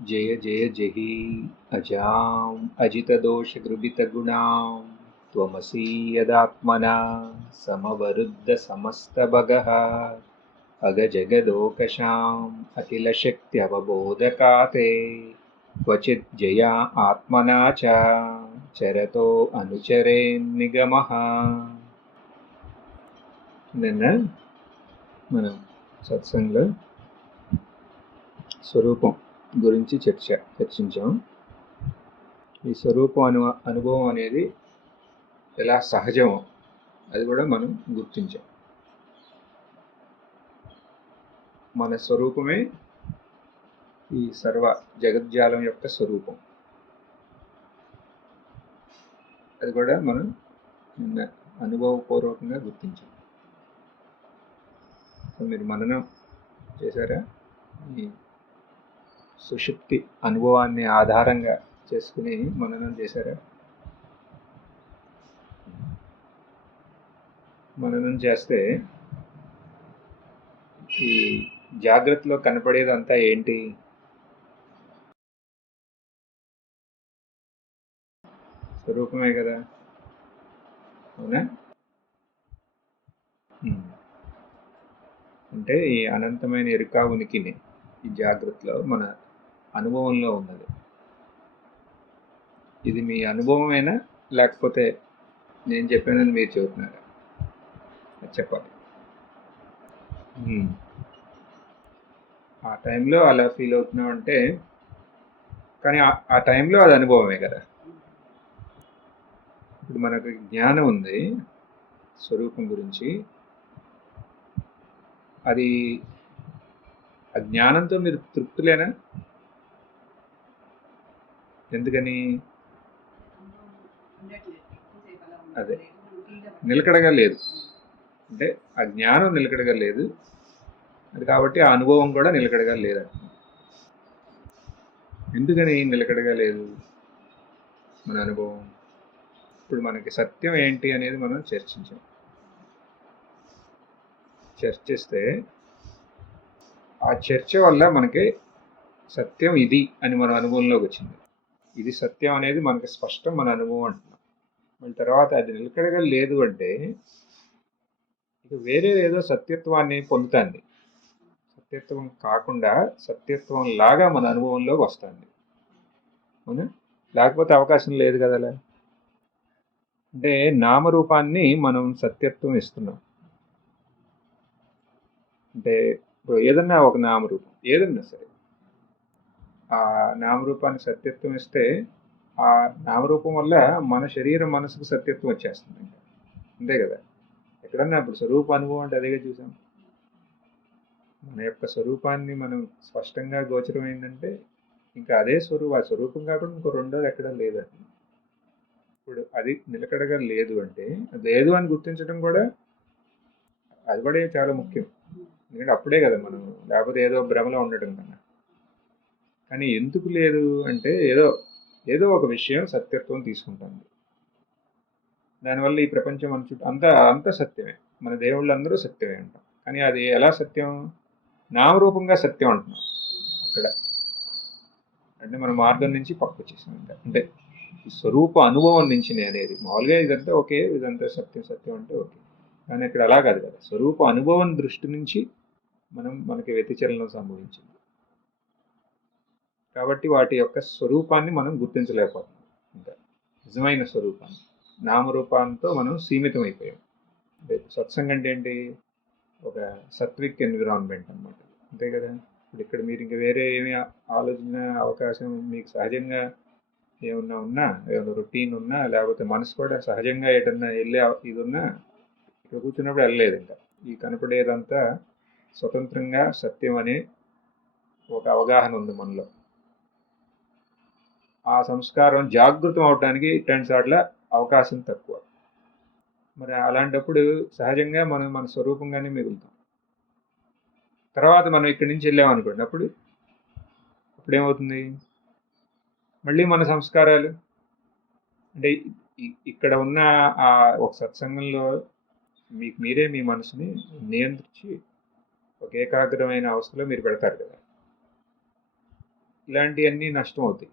जय जय जहि अजाम् अजितदोषगृभितगुणां त्वमसि यदात्मना समवरुद्धसमस्तभगः अगजगदोकशाम् अखिलशक्त्यवबोधकाते क्वचित् जया आत्मना च चरतो अनुचरेन्निगमः. నిన్న మనం సత్సంగంలో స్వరూపం గురించి చర్చించాం. ఈ స్వరూపం అనుభవం అనేది ఎలా సహజమో అది కూడా మనం గుర్తించాం. మన స్వరూపమే ఈ సర్వ జగజ్జాలం యొక్క స్వరూపం. అది కూడా మనం నిన్న అనుభవపూర్వకంగా గుర్తించాం. మీరు మననం చేశారా? ఈ సుషుప్తి అనుభవాన్ని ఆధారంగా చేసుకుని మననం చేశారా? మననం చేస్తే ఈ జాగ్రత్తలో కనపడేదంతా ఏంటి? స్వరూపమే కదా, అవునా? అంటే ఈ అనంతమైన ఎరుక ఉనికిని ఈ జాగ్రత్తలో మన అనుభవంలో ఉన్నది. ఇది మీ అనుభవమేనా లేకపోతే నేను చెప్పానని మీరు చెబుతున్నారా? చెప్పాలి. ఆ టైంలో అలా ఫీల్ అవుతున్నాం అంటే, కానీ ఆ టైంలో అది అనుభవమే కదా. ఇప్పుడు మనకు జ్ఞానం ఉంది స్వరూపం గురించి. అది ఆ జ్ఞానంతో మీరు తృప్తులేనా? ఎందుకని? అదే నిలకడగా లేదు. అంటే ఆ జ్ఞానం నిలకడగా లేదు, అది కాబట్టి ఆ అనుభవం కూడా నిలకడగా లేదంట. ఎందుకని నిలకడగా లేదు మన అనుభవం? ఇప్పుడు మనకి సత్యం ఏంటి అనేది మనం చర్చిస్తే ఆ చర్చ వల్ల మనకి సత్యం ఇది అని మన అనుభవంలోకి వచ్చింది. ఇది సత్యం అనేది మనకి స్పష్టం, మన అనుభవం అంటున్నాం. మళ్ళీ తర్వాత అది నిలకడగా లేదు అంటే ఇక వేరే ఏదో సత్యత్వాన్ని పొందుతుంది. సత్యత్వం కాకుండా సత్యత్వం లాగా మన అనుభవంలోకి వస్తుంది, అవునా? లేకపోతే అవకాశం లేదు కదా. అంటే నామరూపాన్ని మనం సత్యత్వం ఇస్తున్నాం. అంటే ఇప్పుడు ఏదన్నా ఒక నామరూపం ఏదన్నా సరే, ఆ నామరూపాన్ని సత్యత్వం ఇస్తే ఆ నామరూపం వల్ల మన శరీరం మనసుకు సత్యత్వం వచ్చేస్తుంది. అంతే కదా. ఎక్కడన్నా ఇప్పుడు స్వరూప అనుభవం అంటే అదేగా చూసాం. మన యొక్క స్వరూపాన్ని మనం స్పష్టంగా గోచరమైందంటే ఇంకా అదే స్వరూపం. ఆ స్వరూపం కాకుండా ఇంకో రెండోది ఎక్కడా లేదండి. ఇప్పుడు అది నిలకడగా లేదు అంటే లేదు అని గుర్తించడం కూడా, అది కూడా చాలా ముఖ్యం. ఎందుకంటే అప్పుడే కదా మనం, లేకపోతే ఏదో భ్రమలో ఉండటం కన్నా. కానీ ఎందుకు లేదు అంటే ఏదో ఒక విషయం సత్యత్వం తీసుకుంటుంది. దానివల్ల ఈ ప్రపంచం మన చుట్టూ అంతా సత్యమే. మన దేవుళ్ళందరూ సత్యమే అంటాం. కానీ అది ఎలా సత్యం? నామరూపంగా సత్యం అంటున్నాం అక్కడ. అంటే మన మార్గం నుంచి పక్కకు వచ్చేసాం. అంటే ఈ స్వరూప అనుభవం నుంచి అనేది మామూలుగా ఇదంతా ఓకే, ఇదంతా సత్యం అంటే ఓకే. కానీ ఇక్కడ అలా కాదు కదా. స్వరూప అనుభవం దృష్టి నుంచి మనకి వ్యతిచలనం సంభవించింది కాబట్టి వాటి యొక్క స్వరూపాన్ని మనం గుర్తించలేకపోతున్నాం. ఇంకా నిజమైన స్వరూపాన్ని నామరూపాంతో మనం సీమితం అయిపోయాం. అంటే సత్సంగం అంటే ఏంటి? ఒక సత్విక్ ఎన్విరాన్మెంట్ అనమాట. అంతే కదా. ఇప్పుడు ఇక్కడ మీరు ఇంకా వేరే ఏమి ఆలోచన అవకాశం మీకు సహజంగా ఏమన్నా ఏమైనా రొటీన్ ఉన్నా, లేకపోతే మనసు కూడా సహజంగా ఏటన్నా వెళ్ళే ఇది ఉన్నా, ఇక్కడ కూర్చున్నప్పుడు వెళ్ళలేదు. ఇంకా ఈ కనపడేదంతా స్వతంత్రంగా సత్యం అనే ఒక అవగాహన ఉంది మనలో. ఆ సంస్కారం జాగృతం అవడానికి టెన్సార్ల అవకాశం తక్కువ. మరి అలాంటప్పుడు సహజంగా మనం మన స్వరూపంగానే మిగులుతాం. తర్వాత మనం ఇక్కడి నుంచి వెళ్ళామనుకోండి, అప్పుడేమవుతుంది? మళ్ళీ మన సంస్కారాలు అంటే ఇక్కడ ఉన్న ఆ ఒక సత్సంగంలో మీకు మీరే మీ మనసుని నియంత్రించి ఒక ఏకాగ్రమైన అవస్థలో మీరు పెడతారు కదా. ఇలాంటివన్నీ నష్టం అవుతాయి.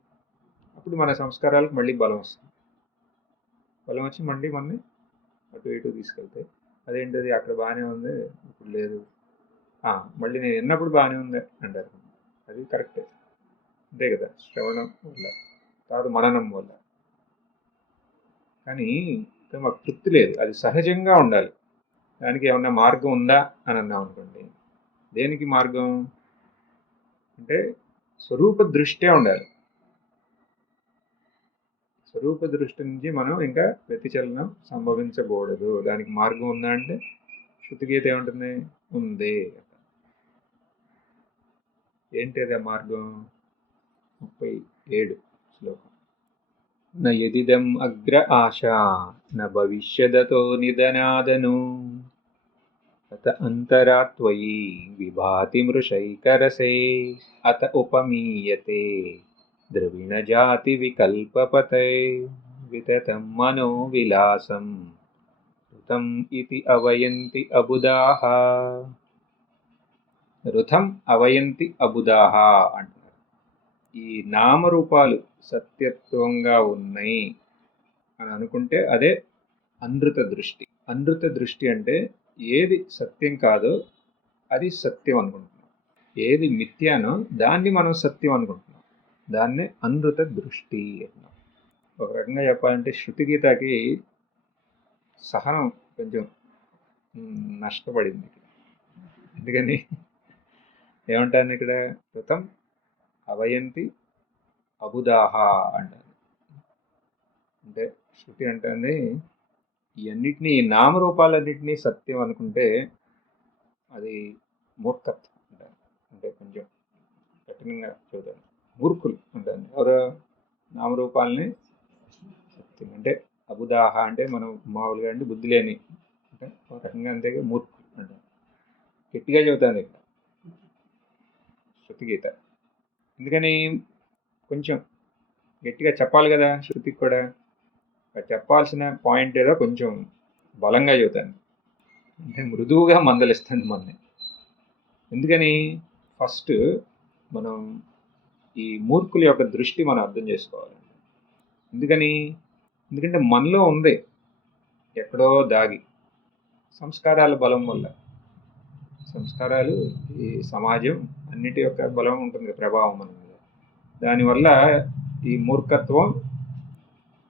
అప్పుడు మన సంస్కారాలకు మళ్ళీ బలం వస్తుంది. బలం వచ్చి మళ్ళీ మనని అటు ఇటు తీసుకెళ్తాయి. అదేంటది అక్కడ బాగానే ఉంది, ఇప్పుడు లేదు, మళ్ళీ నేను విన్నప్పుడు బాగానే ఉంది అంటారు. అది కరెక్టే, అంతే కదా, శ్రవణం వల్ల కాదు, మననం వల్ల. కానీ మాకు తృప్తి లేదు, అది సహజంగా ఉండాలి. దానికి ఏమన్నా మార్గం ఉందా అని అన్నాం అనుకోండి. దేనికి మార్గం అంటే స్వరూప దృష్టే ఉండాలి. స్వరూప దృష్టి నుంచి మనం ఇంకా వ్యతిచలనం సంభవించకూడదు. దానికి మార్గం ఉందా అంటే శృతిగీత ఏముంటుంది, ఉంది. ఏంటిది ఆ మార్గం? 37 శ్లోకం. న యదిదం అగ్ర ఆశా న భవిష్యదతో నిధనాదను అత అంతరా త్వయి విభాతి మృషైకరసే అత ఉపమీయతే ద్రవిణ జాతి వికల్పపతే వితతం మనో విలాసం ఋతం ఇతి అవయంతి అబుదాహ. ఋతం అవయంతి అబుదాహ అంటున్నారు. ఈ నామరూపాలు సత్యత్వంగా ఉన్నాయి అని అనుకుంటే అదే అనృత దృష్టి. అనృత దృష్టి అంటే ఏది సత్యం కాదో అది సత్యం అనుకుంటున్నాం, ఏది మిథ్యానో దాన్ని మనం సత్యం అనుకుంటున్నాం. దాన్నే అనృత దృష్టి అన్నాం. ఒక రకంగా చెప్పాలంటే శృతిగీతకి సహనం కొంచెం నష్టపడింది. ఎందుకని ఏమంటాను ఇక్కడ, ఋతం అవయంతి అబుదాహ అంటారు. అంటే శృతి అంటే ఇవన్నిటినీ, నామరూపాలన్నింటినీ సత్యం అనుకుంటే అది మూర్ఖత్వం అంటారు. అంటే కొంచెం కఠినంగా చూద్దాం, మూర్ఖులు అంటారు. ఎవరో నామరూపాలని సత్యం అంటే అబుదాహ అంటే మనం మామూలుగా అంటే బుద్ధి లేని అంటే ఒక రకంగా అంతే మూర్ఖులు అంటారు. గట్టిగా చెబుతాను ఇక్కడ శృతిగీత. ఎందుకని కొంచెం గట్టిగా చెప్పాలి కదా, శృతికి కూడా చెప్పాల్సిన పాయింట్ ఏదో కొంచెం బలంగా చెబుతాను, అంటే మృదువుగా మందలిస్తుంది మనని. ఎందుకని ఫస్ట్ మనం ఈ మూర్ఖుల యొక్క దృష్టి మనం అర్థం చేసుకోవాలి. ఎందుకంటే మనలో ఉంది ఎక్కడో దాగి, సంస్కారాల బలం వల్ల. సంస్కారాలు, ఈ సమాజం అన్నిటి యొక్క బలం ఉంటుంది, ప్రభావం మన మీద. దానివల్ల ఈ మూర్ఖత్వం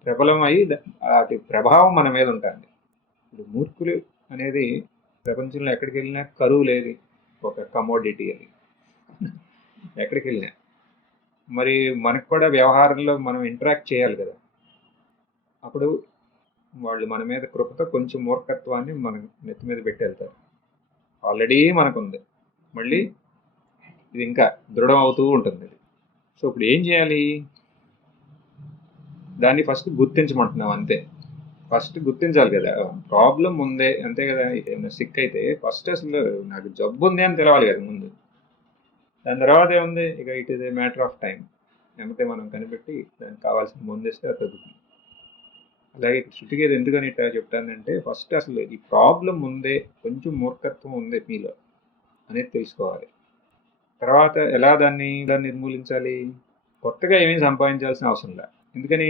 ప్రబలమై వాటి ప్రభావం మన మీద ఉంటుంది. ఇప్పుడు మూర్ఖులు అనేది ప్రపంచంలో ఎక్కడికి వెళ్ళినా కరువు లేదు, ఒక కమోడిటీ అది. ఎక్కడికి వెళ్ళినా మరి మనకు కూడా వ్యవహారంలో మనం ఇంటరాక్ట్ చేయాలి కదా. అప్పుడు వాళ్ళు మన మీద కృపతో కొంచెం మూర్ఖత్వాన్ని మన నెత్తి మీద పెట్టి వెళ్తారు. ఆల్రెడీ మనకుంది, మళ్ళీ ఇది ఇంకా దృఢం అవుతూ ఉంటుంది. సో ఇప్పుడు ఏం చేయాలి, దాన్ని ఫస్ట్ గుర్తించమంటున్నాం అంతే. ఫస్ట్ గుర్తించాలి కదా, ప్రాబ్లం ఉందే, అంతే కదా. ఏమైనా సిక్ అయితే ఫస్ట్ అసలు నాకు జబ్బు ఉంది అని తెలవాలి కదా ముందు. దాని తర్వాత ఏముంది, ఇక it is a matter of time. ఏమంటే మనం కనిపెట్టి దానికి కావాల్సిన ముందేస్తే అది తగ్గుతుంది. అలాగే శృతిగీత ఎందుకని ఇట్లా చెప్తానంటే ఫస్ట్ అసలు ఈ ప్రాబ్లం ఉందే, కొంచెం మూర్ఖత్వం ఉంది మీలో అనేది తెలుసుకోవాలి. తర్వాత ఎలా దాన్ని నిర్మూలించాలి, కొత్తగా ఏమీ సంపాదించాల్సిన అవసరం లేదు. ఎందుకని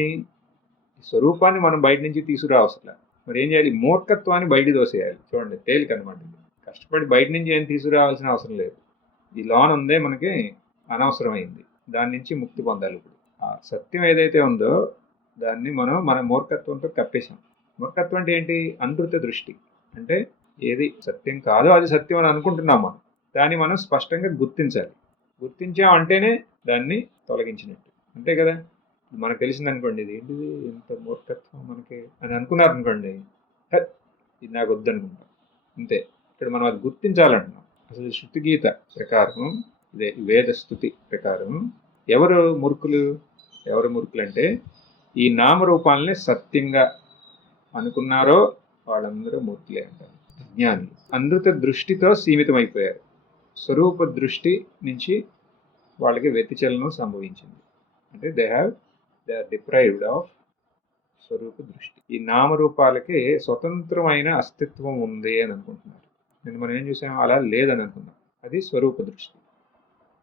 స్వరూపాన్ని మనం బయట నుంచి తీసుకురావసరం. మరి ఏం చేయాలి, మూర్ఖత్వాన్ని బయట దోసేయాలి. చూడండి, తేలిక అనమాట. కష్టపడి బయట నుంచి ఏం తీసుకురావాల్సిన అవసరం లేదు. ఈ లోన్ ఉందే మనకి అనవసరమైంది, దాని నుంచి ముక్తి పొందాలి. ఇప్పుడు ఆ సత్యం ఏదైతే ఉందో దాన్ని మనం మన మూర్ఖత్వంతో కప్పేశాం. మూర్ఖత్వం అంటే ఏంటి, అనృత దృష్టి. అంటే ఏది సత్యం కాదో అది సత్యం అని అనుకుంటున్నాం మనం. దాన్ని మనం స్పష్టంగా గుర్తించాలి. గుర్తించామంటేనే దాన్ని తొలగించినట్టు, అంతే కదా. మనకు తెలిసిందనుకోండి, ఇది ఏంటిది ఎంత మూర్ఖత్వం మనకి అని అనుకున్నారనుకోండి, ఇది నాకు వద్దనుకుంటాం, అంతే. ఇక్కడ మనం అది గుర్తించాలంటున్నాం. అసలు శృతిగీత ప్రకారం, ఇదే వేద స్థుతి ప్రకారం ఎవరు మూర్ఖులు అంటే ఈ నామరూపాలని సత్యంగా అనుకున్నారో వాళ్ళందరూ మూర్ఖులే అంటారు, అజ్ఞానులు. అనృత దృష్టితో సీమితమైపోయారు. స్వరూప దృష్టి నుంచి వాళ్ళకి వ్యతిచలనం సంభవించింది. అంటే దే ఆర్ డిప్రైవ్డ్ ఆఫ్ స్వరూప దృష్టి. ఈ నామరూపాలకి స్వతంత్రమైన అస్తిత్వం ఉంది అని అనుకుంటున్నారు. నేను మనం ఏం చూసాం, అలా లేదని అనుకున్నాం. అది స్వరూప దృష్టి.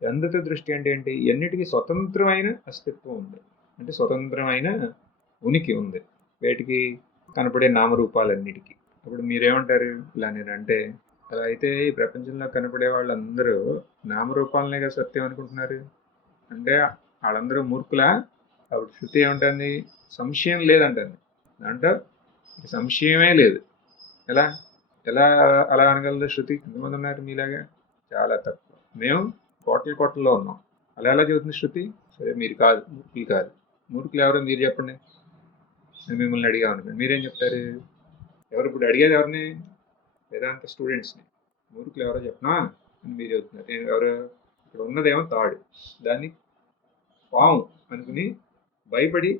అనృత దృష్టి అంటే ఏంటి? ఎన్నిటికీ స్వతంత్రమైన అస్తిత్వం ఉంది, అంటే స్వతంత్రమైన ఉనికి ఉంది వేటికి? కనపడే నామరూపాలన్నిటికీ. ఇప్పుడు మీరేమంటారు ఇలా నేనంటే? అలా అయితే ఈ ప్రపంచంలో కనపడే వాళ్ళందరూ నామరూపాలనే కదా సత్యం అనుకుంటున్నారు. అంటే వాళ్ళందరూ మూర్ఖులా? అప్పుడు శృతి ఏముంటుంది? సంశయం లేదంటుంది. దాంట్లో సంశయమే లేదు. ఎలా ఎలా అలా అనగలదు శృతి? ఎంతమంది ఉన్నారు మీలాగా? చాలా తక్కువ. మేము కోట్లలో ఉన్నాం. అలా ఎలా చెబుతుంది శృతి? సరే మీరు కాదు, మూర్ఖులు కాదు. మూర్ఖులు ఎవరో మీరు చెప్పండి. నేను మిమ్మల్ని అడిగా అనుకోండి, మీరేం చెప్తారు? ఎవరు ఇప్పుడు అడిగేది? ఎవరిని? వేదాంత స్టూడెంట్స్ని. మూర్ఖులు ఎవరో చెప్పనా అని మీరు చెబుతున్నారు. నేను ఎవరో ఇక్కడ ఉన్నదేమో తాడు, దాన్ని పాము అనుకుని భయపడి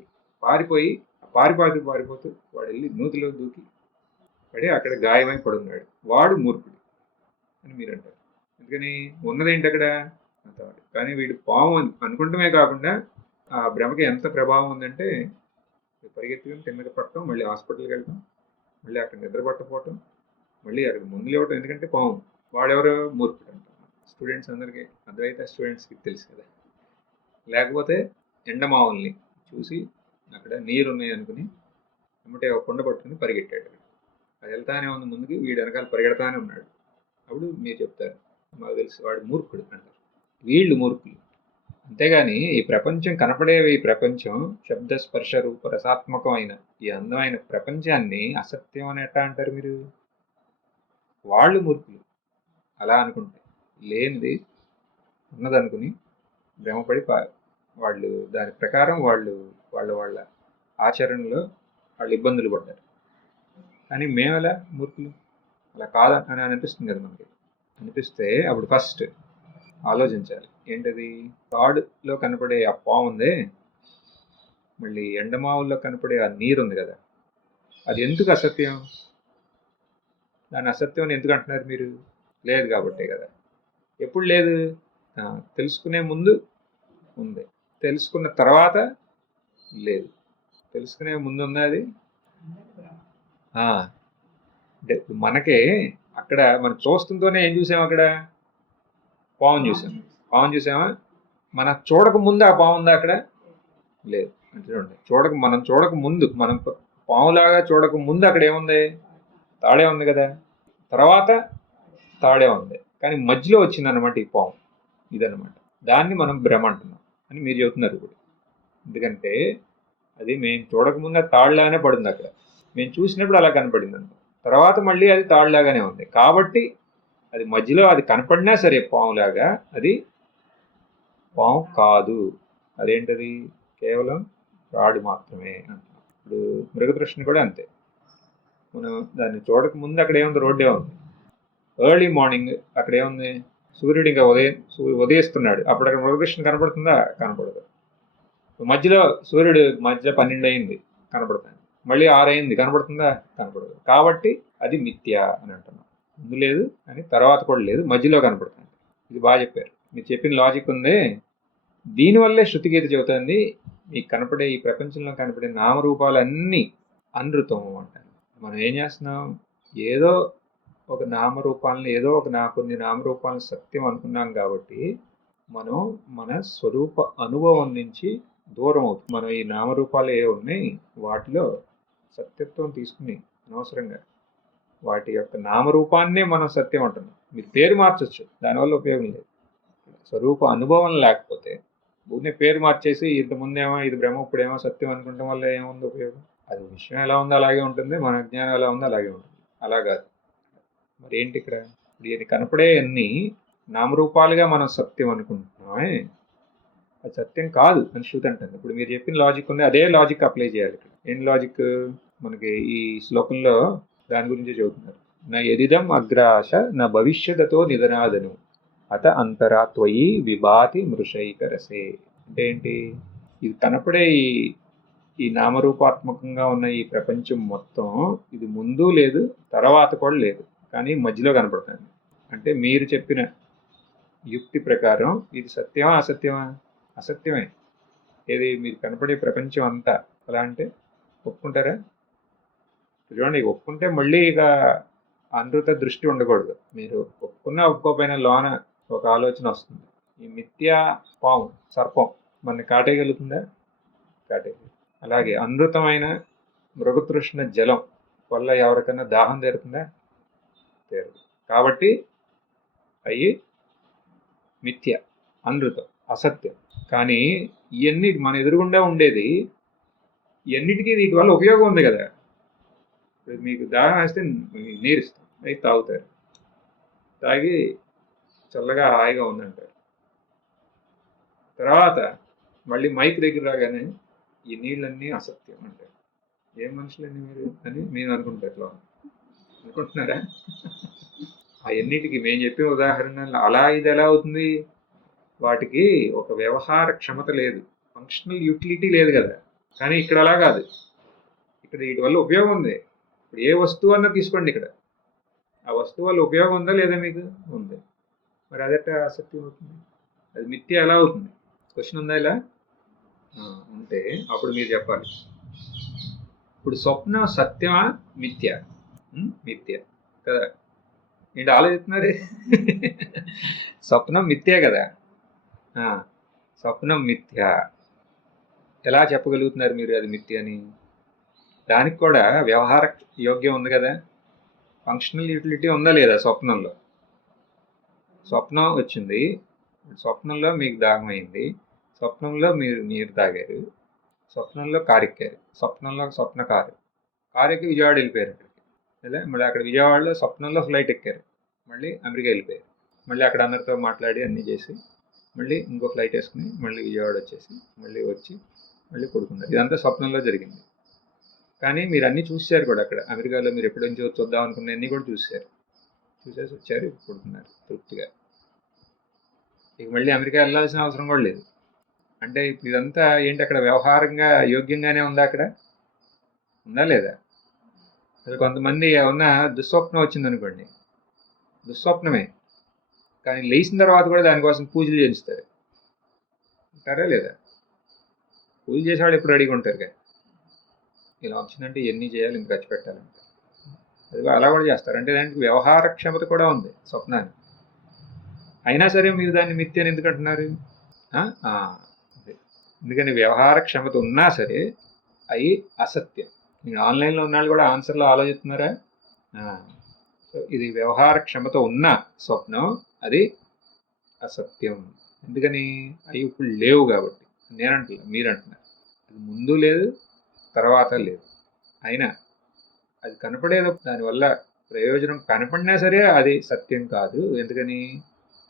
పారిపోయి పారిపోతూ వాడు వెళ్ళి నూతిలో దూకి పడి అక్కడ గాయమై పడున్నాడు, వాడు మూర్ఖుడు అని మీరు అంటారు. అందుకని ఉన్నదేంటి అక్కడ? తాడు. కానీ వీడు పాము అనుకుంటమే కాకుండా ఆ భ్రమకి ఎంత ప్రభావం ఉందంటే పరిగెత్తుకుని కిందకి పట్టడం, మళ్ళీ హాస్పిటల్కి వెళ్ళటం, మళ్ళీ అక్కడ నిద్ర పట్టకపోవటం, మళ్ళీ అక్కడ మందులు ఇవ్వటం. ఎందుకంటే పాము. వాడెవరో మూర్ఖుడు అంటారు. స్టూడెంట్స్ అందరికీ, అద్వైత స్టూడెంట్స్కి తెలుసు కదా. లేకపోతే ఎండమావుల్ని చూసి అక్కడ నీరు ఉన్నాయి అనుకుని వెంబటే ఒక కొండ పట్టుకుని పరిగెట్టాడు. అది వెళ్తానే ఉంది ముందుకి, వీడు వెనకాల పరిగెడతానే ఉన్నాడు. అప్పుడు మీరు చెప్తారు మాకు తెలుసు వాడు మూర్ఖుడు అంటారు. వీళ్ళు మూర్ఖులు. అంతేగాని ఈ ప్రపంచం కనపడేవి, ఈ ప్రపంచం శబ్ద స్పర్శ రూప రసాత్మకమైన ఈ అందమైన ప్రపంచాన్ని అసత్యం అని ఎట్లా అంటారు మీరు? వాళ్ళు మూర్ఖులు అలా అనుకుంటే. లేనిది ఉన్నదనుకుని భ్రమపడి వాళ్ళు దాని ప్రకారం వాళ్ళ ఆచరణలో వాళ్ళు ఇబ్బందులు పడ్డారు. కానీ మేము ఎలా మూర్ఖులు? అలా కాదని అనిపిస్తుంది కదా మనకి. అనిపిస్తే అప్పుడు ఫస్ట్ ఆలోచించాలి. ఏంటది? తాడులో కనపడే ఆ పాము ఉందే, మళ్ళీ ఎండమావుల్లో కనపడే ఆ నీరు ఉంది కదా, అది ఎందుకు అసత్యం? దాని అసత్యం అని ఎందుకు అంటున్నారు మీరు? లేదు కాబట్టే కదా. ఎప్పుడు లేదు? తెలుసుకునే ముందు ఉంది, తెలుసుకున్న తర్వాత లేదు. తెలుసుకునే ముందు ఉంది అది. అంటే మనకే అక్కడ మనం చూస్తుంటేనే ఏం చూసాం? అక్కడ పావును చూసాం. పావును చూసామా? మన చూడక ముందు ఆ పావు ఉందా అక్కడ? లేదు. అంటే చూడండి, మనం చూడక ముందు, మనం పావులాగా చూడక ముందు అక్కడ ఏముంది? తాడే ఉంది కదా. తర్వాత తాడే ఉంది, కానీ మధ్యలో వచ్చిందనమాట ఈ పాము. ఇదనమాట. దాన్ని మనం భ్రమ అంటున్నాం అని మీరు చెబుతున్నారు ఇప్పుడు. ఎందుకంటే అది మేము చూడకముందు తాడులాగానే పడింది అక్కడ, మేము చూసినప్పుడు అలా కనపడింది అనుకో, తర్వాత మళ్ళీ అది తాడులాగానే ఉంది. కాబట్టి అది మధ్యలో అది కనపడినా సరే పాములాగా, అది పాము కాదు. అదేంటది? కేవలం తాడు మాత్రమే అంటున్నాం. ఇప్పుడు మృగతృష్ణ కూడా అంతే. మనం దాన్ని చూడక ముందు అక్కడ ఏముంది? రోడ్డే ఉంది. ఎర్లీ మార్నింగ్ అక్కడ ఏముంది? సూర్యుడు ఇంకా ఉదయిస్తున్నాడు. అప్పుడు అక్కడ మృగతృష్ణ కనపడుతుందా? కనపడదు. మధ్యలో సూర్యుడు మధ్య 12 అయింది, కనపడుతుంది. మళ్ళీ 6 అయింది, కనపడుతుందా? కనపడదు. కాబట్టి అది మిథ్య అని అంటున్నాం. ముందు లేదు అని, తర్వాత కూడా లేదు, మధ్యలో కనపడుతుంది. ఇది బాగా చెప్పారు. మీరు చెప్పిన లాజిక్ ఉంది. దీనివల్లే శృతిగీత చెబుతుంది మీకు కనపడే ఈ ప్రపంచంలో కనపడే నామరూపాలన్నీ అనృతము అంటారు. మనం ఏం చేస్తున్నాం? ఏదో ఒక నామరూపాలను, కొన్ని నామరూపాలను సత్యం అనుకున్నాం కాబట్టి మనం మన స్వరూప అనుభవం నుంచి దూరం అవుతుంది. మనం ఈ నామరూపాలు ఏ ఉన్నాయి వాటిలో సత్యత్వం తీసుకుని అనవసరంగా వాటి యొక్క నామరూపాన్నే మనం సత్యం అంటున్నాం. మీరు పేరు మార్చొచ్చు, దానివల్ల ఉపయోగం లేదు. స్వరూప అనుభవం లేకపోతే ఊరినే పేరు మార్చేసి ఇంతకుముందేమో ఇది బ్రహ్మ, ఇప్పుడేమో సత్యం అనుకుంటాం వల్ల ఏముంది ఉపయోగం? అది విషయం ఎలా ఉందో అలాగే ఉంటుంది, మన జ్ఞానం ఎలా ఉందో అలాగే ఉంటుంది. అలా కాదు. మరి ఏంటి ఇక్కడ? ఇది కనపడే అన్ని నామరూపాలుగా మనం సత్యం అనుకుంటున్నామే, అది సత్యం కాదు అని శృతి అంటుంది. ఇప్పుడు మీరు చెప్పిన లాజిక్ ఉంది, అదే లాజిక్ అప్లై చేయాలి ఇక్కడ. ఏం లాజిక్? మనకి ఈ శ్లోకంలో దాని గురించి చెబుతున్నారు. నా ఎదిదం అగ్రాశ నా భవిష్యతతో నిధనాదను అత అంతరా త్వయి విభాతి మృషైక రసే. అంటే ఏంటి? ఇది కనపడే ఈ నామరూపాత్మకంగా ఉన్న ఈ ప్రపంచం మొత్తం ఇది ముందు లేదు, తర్వాత కూడా లేదు, కానీ మధ్యలో కనపడుతుంది. అంటే మీరు చెప్పిన యుక్తి ప్రకారం ఇది సత్యమా అసత్యమా? అసత్యమే. ఏది? మీరు కనపడే ప్రపంచం అంతా. అలా అంటే ఒప్పుకుంటారా? చూడండి, ఒప్పుకుంటే మళ్ళీ ఇక అనృత దృష్టి ఉండకూడదు. మీరు ఒప్పుకున్నా ఒప్పుకోపోయినా లోన ఒక ఆలోచన వస్తుంది. ఈ మిథ్యా పాము, సర్పం మనని కాటేయగలుగుతుందా? కాటే. అలాగే అనృతమైన మృగతృష్ణ జలం వల్ల ఎవరికైనా దాహం తీరుతుందా? తీరదు. కాబట్టి అవి మిథ్య, అనృతం, అసత్యం. కానీ ఇవన్నీ మన ఎదురుగుండా ఉండేది, ఇవన్నిటికీ వీటి వల్ల ఉపయోగం ఉంది కదా. ఇప్పుడు మీకు దాహం వేస్తే నీరు ఇస్తాం, అవి తాగుతారు, తాగి చల్లగా హాయిగా ఉందంటారు. తర్వాత మళ్ళీ మైక్ దగ్గర రాగానే ఈ నీళ్ళన్నీ అసత్యం అంటారు. ఏం మనుషులండి మీరు అని మేము అనుకుంటారు. అనుకుంటున్నారా? అవన్నిటికీ మేము చెప్పే ఉదాహరణలు అలా ఇది ఎలా అవుతుంది? వాటికి ఒక వ్యవహార క్షమత లేదు, ఫంక్షనల్ యూటిలిటీ లేదు కదా. కానీ ఇక్కడ అలా కాదు. ఇక్కడ వీటి వల్ల ఉపయోగం ఉంది. ఇప్పుడు ఏ వస్తువు అన్నా తీసుకోండి, ఇక్కడ ఆ వస్తువు వల్ల ఉపయోగం ఉందా లేదా? మీకు ఉంది. మరి అదెట్ట అసత్యం అవుతుంది? అది మిథ్య ఎలా అవుతుంది? క్వశ్చన్ ఉందా ఇలా? ఉంటే అప్పుడు మీరు చెప్పాలి. ఇప్పుడు స్వప్నం సత్యమా మిథ్య? మిథ్య కదా. ఏంటి ఆలోచిస్తున్నారు? స్వప్నం మిథ్యే కదా. స్వప్నం మిథ్య ఎలా చెప్పగలుగుతున్నారు మీరు అది మిథ్య అని? దానికి కూడా వ్యవహార యోగ్యం ఉంది కదా, ఫంక్షనల్ యూటిలిటీ ఉందా లేదా? స్వప్నంలో స్వప్నం వచ్చింది, స్వప్నంలో మీకు దాహం అయింది, స్వప్నంలో మీరు నీరు తాగారు, స్వప్నంలో కారు ఎక్కారు, స్వప్నంలో స్వప్న కారు ఎక్కి విజయవాడ వెళ్ళిపోయారు అక్కడికి. లేదా మళ్ళీ అక్కడ విజయవాడలో స్వప్నంలో ఫ్లైట్ ఎక్కారు, మళ్ళీ అమెరికా వెళ్ళిపోయారు, మళ్ళీ అక్కడ అందరితో మాట్లాడి అన్నీ చేసి మళ్ళీ ఇంకో ఫ్లైట్ వేసుకుని మళ్ళీ విజయవాడ వచ్చేసి మళ్ళీ వచ్చి మళ్ళీ పడుకున్నారు. ఇదంతా స్వప్నంలో జరిగింది. కానీ మీరు అన్నీ చూశారు కూడా. అక్కడ అమెరికాలో మీరు ఎప్పటి నుంచో చూద్దాం అనుకున్న అన్నీ కూడా చూసేసి వచ్చారు, పడుకున్నారు తృప్తిగా. ఇక మళ్ళీ అమెరికా వెళ్ళాల్సిన అవసరం కూడా లేదు. అంటే ఇప్పుడు ఇదంతా ఏంటి, అక్కడ వ్యవహారంగా యోగ్యంగానే ఉందా? అక్కడ ఉందా లేదా? అసలు కొంతమంది ఏమన్నా దుస్వప్నం వచ్చిందనుకోండి, దుస్వప్నమే, కానీ లేచిన తర్వాత కూడా దానికోసం పూజలు చేయిస్తారు. ఉంటారా లేదా? పూజ చేసేవాళ్ళు ఎప్పుడు రెడీగా ఉంటారు కదా. ఇలా వచ్చిందంటే ఇవన్నీ చేయాలి, ఇంక ఖర్చు పెట్టాలంటే అది అలా కూడా చేస్తారు. అంటే దానికి వ్యవహార క్షమత కూడా ఉంది స్వప్నాన్ని. అయినా సరే మీరు దాన్ని మిథ్య అని ఎందుకు అంటున్నారు? ఎందుకని వ్యవహార క్షమత ఉన్నా సరే అవి అసత్యం. మీరు ఆన్లైన్లో ఉన్నాళ్ళు కూడా ఆన్సర్లో ఆలోచిస్తున్నారా? సో ఇది వ్యవహార క్షమత ఉన్న స్వప్నం, అది అసత్యం. ఎందుకని? అవి ఇప్పుడు లేవు కాబట్టి. నేనంటున్నా, మీరు అంటున్నారు. అది ముందు లేదు, తర్వాత లేదు. అయినా అది కనపడేది, దానివల్ల ప్రయోజనం కనపడినా సరే అది సత్యం కాదు. ఎందుకని?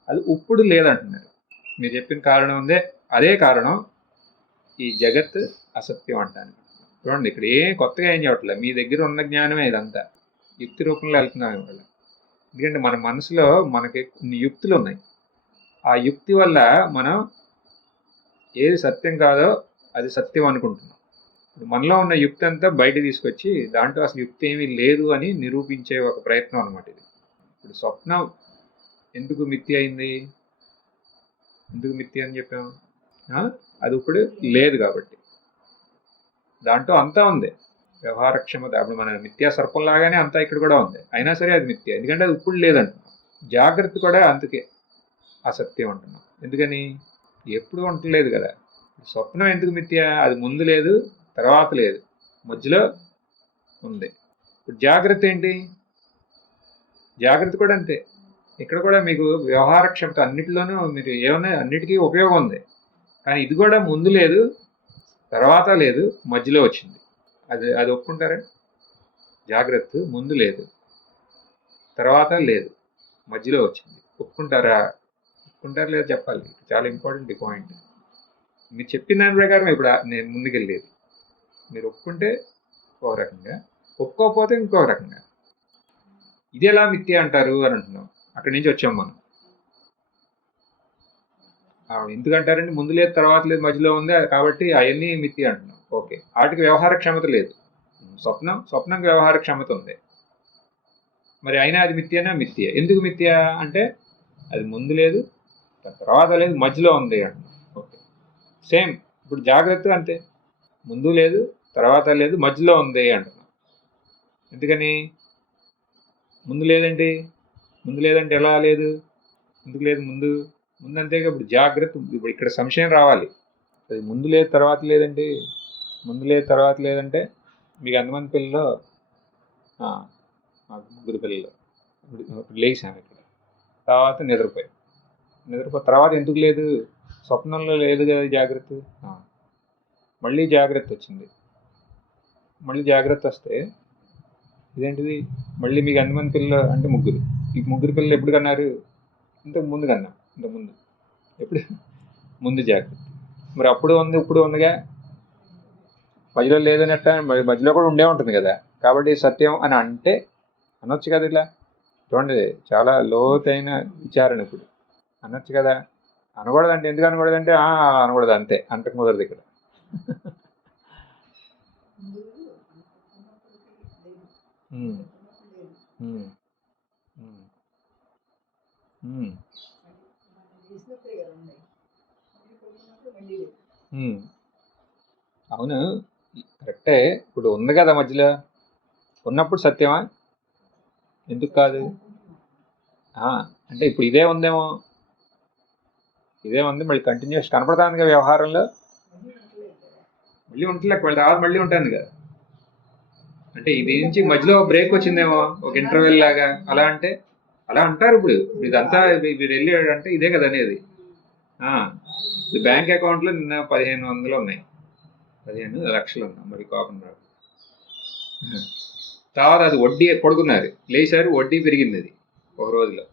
అది ఇప్పుడు లేదంటున్నారు. మీరు చెప్పిన కారణం ఉందే, అదే కారణం ఈ జగత్ అసత్యం అంటాను. చూడండి, ఇక్కడ కొత్తగా ఏం చెప్పట్లేదు, మీ దగ్గర ఉన్న జ్ఞానమే ఇదంతా. యుక్తి రూపంలో వెళ్తున్నాం ఇవాళ. ఎందుకంటే మన మనసులో మనకి కొన్ని యుక్తులు ఉన్నాయి. ఆ యుక్తి వల్ల మనం ఏది సత్యం కాదో అది సత్యం అనుకుంటున్నాం. మనలో ఉన్న యుక్తి అంతా బయట తీసుకొచ్చి దాంట్లో అసలు యుక్తి ఏమీ లేదు అని నిరూపించే ఒక ప్రయత్నం అనమాట ఇది. ఇప్పుడు స్వప్నం ఎందుకు మిథ్య అయింది? ఎందుకు మిథ్య అని చెప్పాం? అది ఇప్పుడు లేదు కాబట్టి. దాంట్లో అంతా ఉంది వ్యవహార క్షమత. అప్పుడు మన మిథ్యా సర్పంలాగానే అంతా ఇక్కడ కూడా ఉంది. అయినా సరే అది మిథ్య, ఎందుకంటే అది ఇప్పుడు లేదంటున్నాం. జాగ్రత్త కూడా అందుకే అసత్యం అంటున్నాం. ఎందుకని? ఎప్పుడు ఉండలేదు కదా. స్వప్నం ఎందుకు మిథ్య? అది ముందు లేదు, తర్వాత లేదు, మధ్యలో ఉంది. ఇప్పుడు జాగ్రత్త ఏంటి? జాగ్రత్త కూడా అంతే. ఇక్కడ కూడా మీకు వ్యవహార క్షమత అన్నిటిలోనూ మీరు ఏమన్నా అన్నిటికీ ఉపయోగం ఉంది. కానీ ఇది కూడా ముందు లేదు, తర్వాత లేదు, మధ్యలో వచ్చింది. అది ఒప్పుకుంటారా? జాగ్రత్త ముందు లేదు, తర్వాత లేదు, మధ్యలో వచ్చింది. ఒప్పుకుంటారా? ఒప్పుకుంటారా లేదా చెప్పాలి. చాలా ఇంపార్టెంట్ పాయింట్. మీరు చెప్పిన దాని ప్రకారం ఇప్పుడు నేను ముందుకెళ్ళేది. మీరు ఒప్పుకుంటే ఒక రకంగా, ఒప్పుకోకపోతే ఇంకో రకంగా. ఇది ఎలా మిథ్య అంటారు అని అంటున్నాం. అక్కడి నుంచి వచ్చాం మనం. ఎందుకంటారండి? ముందు లేదు, తర్వాత లేదు, మధ్యలో ఉంది కాబట్టి అవన్నీ మిథ్య అంటున్నాం. ఓకే, వాటికి వ్యవహార క్షమత లేదు. స్వప్నంకి వ్యవహార క్షమత ఉంది. మరి అయినా అది మిథ్యనా? మిథ్య. ఎందుకు మిథ్య అంటే అది ముందు లేదు, తర్వాత లేదు, మధ్యలో ఉంది అంటున్నాం. ఓకే, సేమ్ ఇప్పుడు జాగ్రత్త అంతే. ముందు లేదు, తర్వాత లేదు, మధ్యలో ఉంది అంటున్నాం. ఎందుకని? ముందు లేదండి. ముందు లేదంటే ఎలా లేదు? ఎందుకు లేదు ముందు? ముందు అంతేగా. ఇప్పుడు జాగ్రత్త, ఇప్పుడు ఇక్కడ సంశయం రావాలి. అది ముందు లేదు తర్వాత లేదండి. ముందు లేదు తర్వాత లేదంటే మీకు ఎంతమంది పిల్లలు? మాకు 3 పిల్లలు. ఇప్పుడు లేచాను ఇక్కడ, తర్వాత నిద్రపో తర్వాత ఎందుకు లేదు? స్వప్నంలో లేదు కదా జాగ్రత్త. మళ్ళీ జాగ్రత్త వచ్చింది. మళ్ళీ జాగ్రత్త వస్తే ఇదేంటిది? మళ్ళీ మీకు ఎంతమంది పిల్లలు అంటే 3. ఈ 3 పిల్లలు ఎప్పుడు కన్నారు? ఇంతకు ముందు ఎప్పుడు? ముందు జాగ్రత్త. మరి అప్పుడు ఉంది ఇప్పుడు ఉందిగా, మధ్యలో లేదనట్ట. మరి మధ్యలో కూడా ఉండే ఉంటుంది కదా. కాబట్టి సత్యం అని అంటే అనొచ్చు కదా. ఇలా చూడండి, చాలా లోతైన విచారణ. ఇప్పుడు అనొచ్చు కదా. అనకూడదంటే ఎందుకు అనకూడదంటే అనకూడదు అంతే, అంతకు కుదరదు ఇక్కడ. అవును, కరెక్టే. ఇప్పుడు ఉంది కదా మధ్యలో, ఉన్నప్పుడు సత్యమా? ఎందుకు కాదు? అంటే ఇప్పుడు ఇదే ఉందేమో, ఇదే ఉంది, మళ్ళీ కంటిన్యూస్ కనపడుతుంది కదా వ్యవహారంలో. మళ్ళీ ఉంటలేక తర్వాత మళ్ళీ ఉంటుంది కదా. అంటే ఇది నుంచి మధ్యలో బ్రేక్ వచ్చిందేమో, ఒక ఇంటర్వెల్ లాగా. అలా అంటే అలా అంటారు. ఇప్పుడు ఇదంతా మీరు వెళ్ళాడు అంటే ఇదే కదా అనేది. బ్యాంక్ అకౌంట్లో నిన్న 1500 ఉన్నాయి, 15 లక్షలు ఉన్నాయి. మరి కాకుండా తర్వాత అది వడ్డీ పడుకున్నారు, లేచారు, వడ్డీ పెరిగింది అది ఒక రోజులో.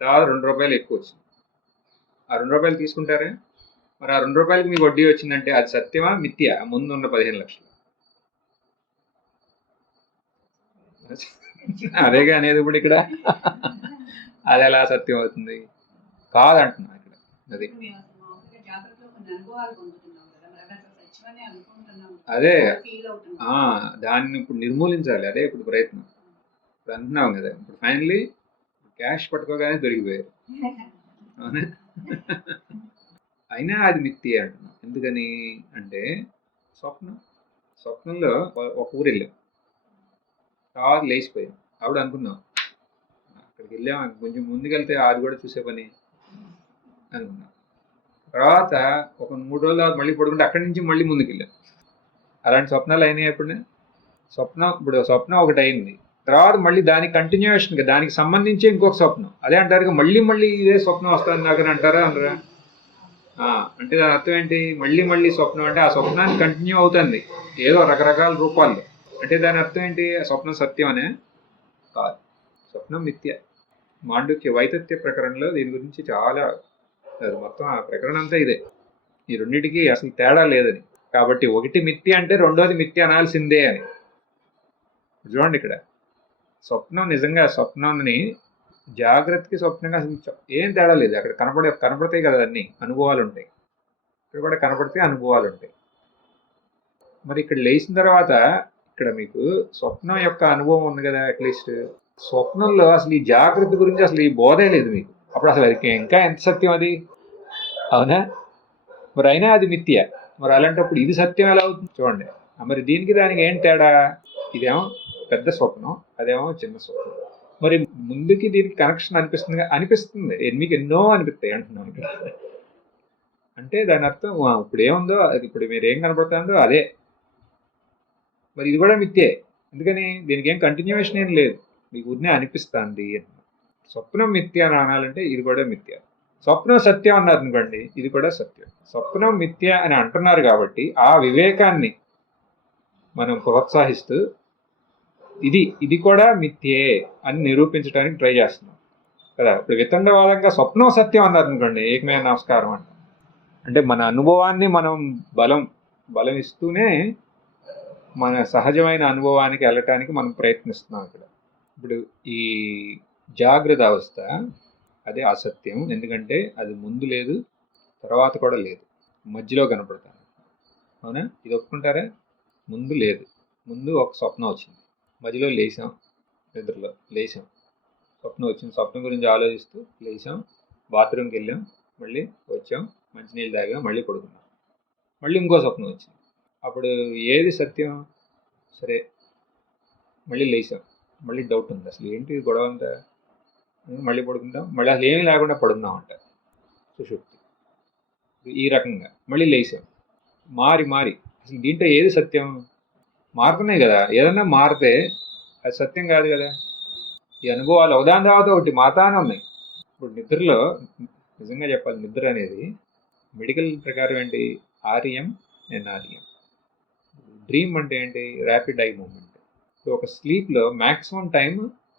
తర్వాత 2 రూపాయలు ఎక్కువ వచ్చింది. ఆ 2 రూపాయలు తీసుకుంటారా? మరి ఆ 2 రూపాయలకి మీకు వడ్డీ వచ్చిందంటే అది సత్యమా మిథ్యా? ముందున్న 15 లక్షలు. అదేగా అనేది ఇప్పుడు ఇక్కడ. అది ఎలా సత్యం అవుతుంది? కాదంటున్నా ఇక్కడ. అది అదే దాన్ని ఇప్పుడు నిర్మూలించాలి. అదే ఇప్పుడు ప్రయత్నం. ఇప్పుడు అంటున్నాం కదా, ఇప్పుడు ఫైనల్లీ క్యాష్ పట్టుకోగానే దొరికిపోయారు. అవునా? అయినా అది మిథ్యే అంటున్నాం. ఎందుకని అంటే స్వప్నంలో ఒక ఊరు వెళ్ళాం, తర్వాత లేచిపోయాం. ఆవిడ అనుకున్నాం అక్కడికి వెళ్ళాం, కొంచెం ముందుకెళ్తే అది కూడా చూసే పని అనుకున్నాం. తర్వాత ఒక 3 రోజుల తర్వాత మళ్ళీ పడుకుంటే అక్కడి నుంచి మళ్ళీ ముందుకు వెళ్ళాం. అలాంటి స్వప్నాలు అయినాయి ఎప్పుడు? ఇప్పుడు స్వప్నం ఒకటి అయింది, తర్వాత మళ్ళీ దానికి కంటిన్యూషన్, దానికి సంబంధించి ఇంకొక స్వప్నం. అదే అంటారు, మళ్ళీ మళ్ళీ ఇదే స్వప్నం వస్తుంది నాకు అంటారా అనరా? అంటే దాని అర్థం ఏంటి? మళ్ళీ మళ్ళీ స్వప్నం అంటే ఆ స్వప్నాన్ని కంటిన్యూ అవుతుంది ఏదో రకరకాల రూపాల్లో. అంటే దాని అర్థం ఏంటి? ఆ స్వప్నం సత్యం అనే కాదు, స్వప్నం మిథ్య. మాండుక్య వైతత్య ప్రకరణలో దీని గురించి చాలా, అది మొత్తం ఆ ప్రకరణం అంతా ఇదే. ఈ రెండింటికి అసలు తేడా లేదని. కాబట్టి ఒకటి మిథ్య అంటే రెండోది మిథ్య అనాల్సిందే అని. చూడండి ఇక్కడ స్వప్నం నిజంగా స్వప్నాన్ని జాగ్రత్తకి స్వప్నంగా అసలు ఏం తేడా లేదు. అక్కడ కనపడతాయి కదా అన్ని అనుభవాలు ఉంటాయి, ఇక్కడ కూడా కనపడితే అనుభవాలు ఉంటాయి. మరి ఇక్కడ లేచిన తర్వాత ఇక్కడ మీకు స్వప్నం యొక్క అనుభవం ఉంది కదా. అట్లీస్ట్ స్వప్నంలో అసలు ఈ జాగ్రత్త గురించి అసలు ఈ బోధే లేదు మీకు. అప్పుడు అసలు అది ఇంకా ఎంత సత్యం అది? అవునా? మరి అయినా అది మిథ్య. మరి అలాంటప్పుడు ఇది సత్యం ఎలా అవుతుంది? చూడండి, మరి దీనికి దానికి ఏం తేడా? ఇదేమో పెద్ద స్వప్నం, అదేమో చిన్న స్వప్నం. మరి ముందుకి దీనికి కనెక్షన్ అనిపిస్తుంది. మీకు ఎన్నో అనిపిస్తాయి అంటున్నాను ఇక్కడ. అంటే దాని అర్థం ఇప్పుడు ఏముందో అది, ఇప్పుడు మీరు ఏం కనపడుతుందో అదే. మరి ఇది కూడా మిథ్యే. ఎందుకని? దీనికి ఏం కంటిన్యూషన్ ఏం లేదు, మీకు ఊరినే అనిపిస్తుంది. స్వప్నం మిథ్య అని అనాలంటే ఇది కూడా మిథ్య. స్వప్నం సత్యం అన్నారు అనుకోండి, ఇది కూడా సత్యం. స్వప్నం మిథ్య అని అంటున్నారు కాబట్టి ఆ వివేకాన్ని మనం ప్రోత్సహిస్తూ ఇది కూడా మిథ్యే అని నిరూపించడానికి ట్రై చేస్తున్నాం కదా. ఇప్పుడు వితండవాదంగా స్వప్నం సత్యం అన్నారు అనుకోండి, ఏకమే నమస్కారం అంట. అంటే మన అనుభవాన్ని మనం బలం ఇస్తూనే మన సహజమైన అనుభవానికి వెళ్ళటానికి మనం ప్రయత్నిస్తున్నాం ఇక్కడ. ఇప్పుడు ఈ జాగ్రత్త అవస్థ అదే అసత్యం. ఎందుకంటే అది ముందు లేదు, తర్వాత కూడా లేదు, మధ్యలో కనపడతాను. అవునా? ఇది ఒప్పుకుంటారా? ముందు లేదు, ముందు ఒక స్వప్నం వచ్చింది, మధ్యలో లేచాం, నిద్రలో లేచాం, స్వప్నం వచ్చింది, స్వప్నం గురించి ఆలోచిస్తూ లేచాం, బాత్రూమ్కి వెళ్ళాం, మళ్ళీ వచ్చాం, మంచినీళ్ళు తాగాం, మళ్ళీ పడుకున్నాం, మళ్ళీ ఇంకో స్వప్నం వచ్చింది. అప్పుడు ఏది సత్యం? సరే మళ్ళీ లేచాం, మళ్ళీ డౌట్ ఉంది, అసలు ఏంటి గొడవ అంతా? మళ్ళీ పడుకుంటాం, మళ్ళీ అసలు ఏమీ లేకుండా పడుకుందాం అంట సుషుప్తి. ఈ రకంగా మళ్ళీ లేసాం, మారి మారి. అసలు దీంట్లో ఏది సత్యం? మారుతున్నాయి కదా, ఏదన్నా మారితే అది సత్యం కాదు కదా. ఈ అనుభవాలు ఒకదాని తర్వాత ఒకటి మారుతానే ఉన్నాయి. ఇప్పుడు నిద్రలో నిజంగా చెప్పాలి, నిద్ర అనేది మెడికల్ ప్రకారం ఏంటి? RM NRM. డ్రీమ్ అంటే ఏంటి? Rapid eye movement. ఒక స్లీప్లో మ్యాక్సిమం టైం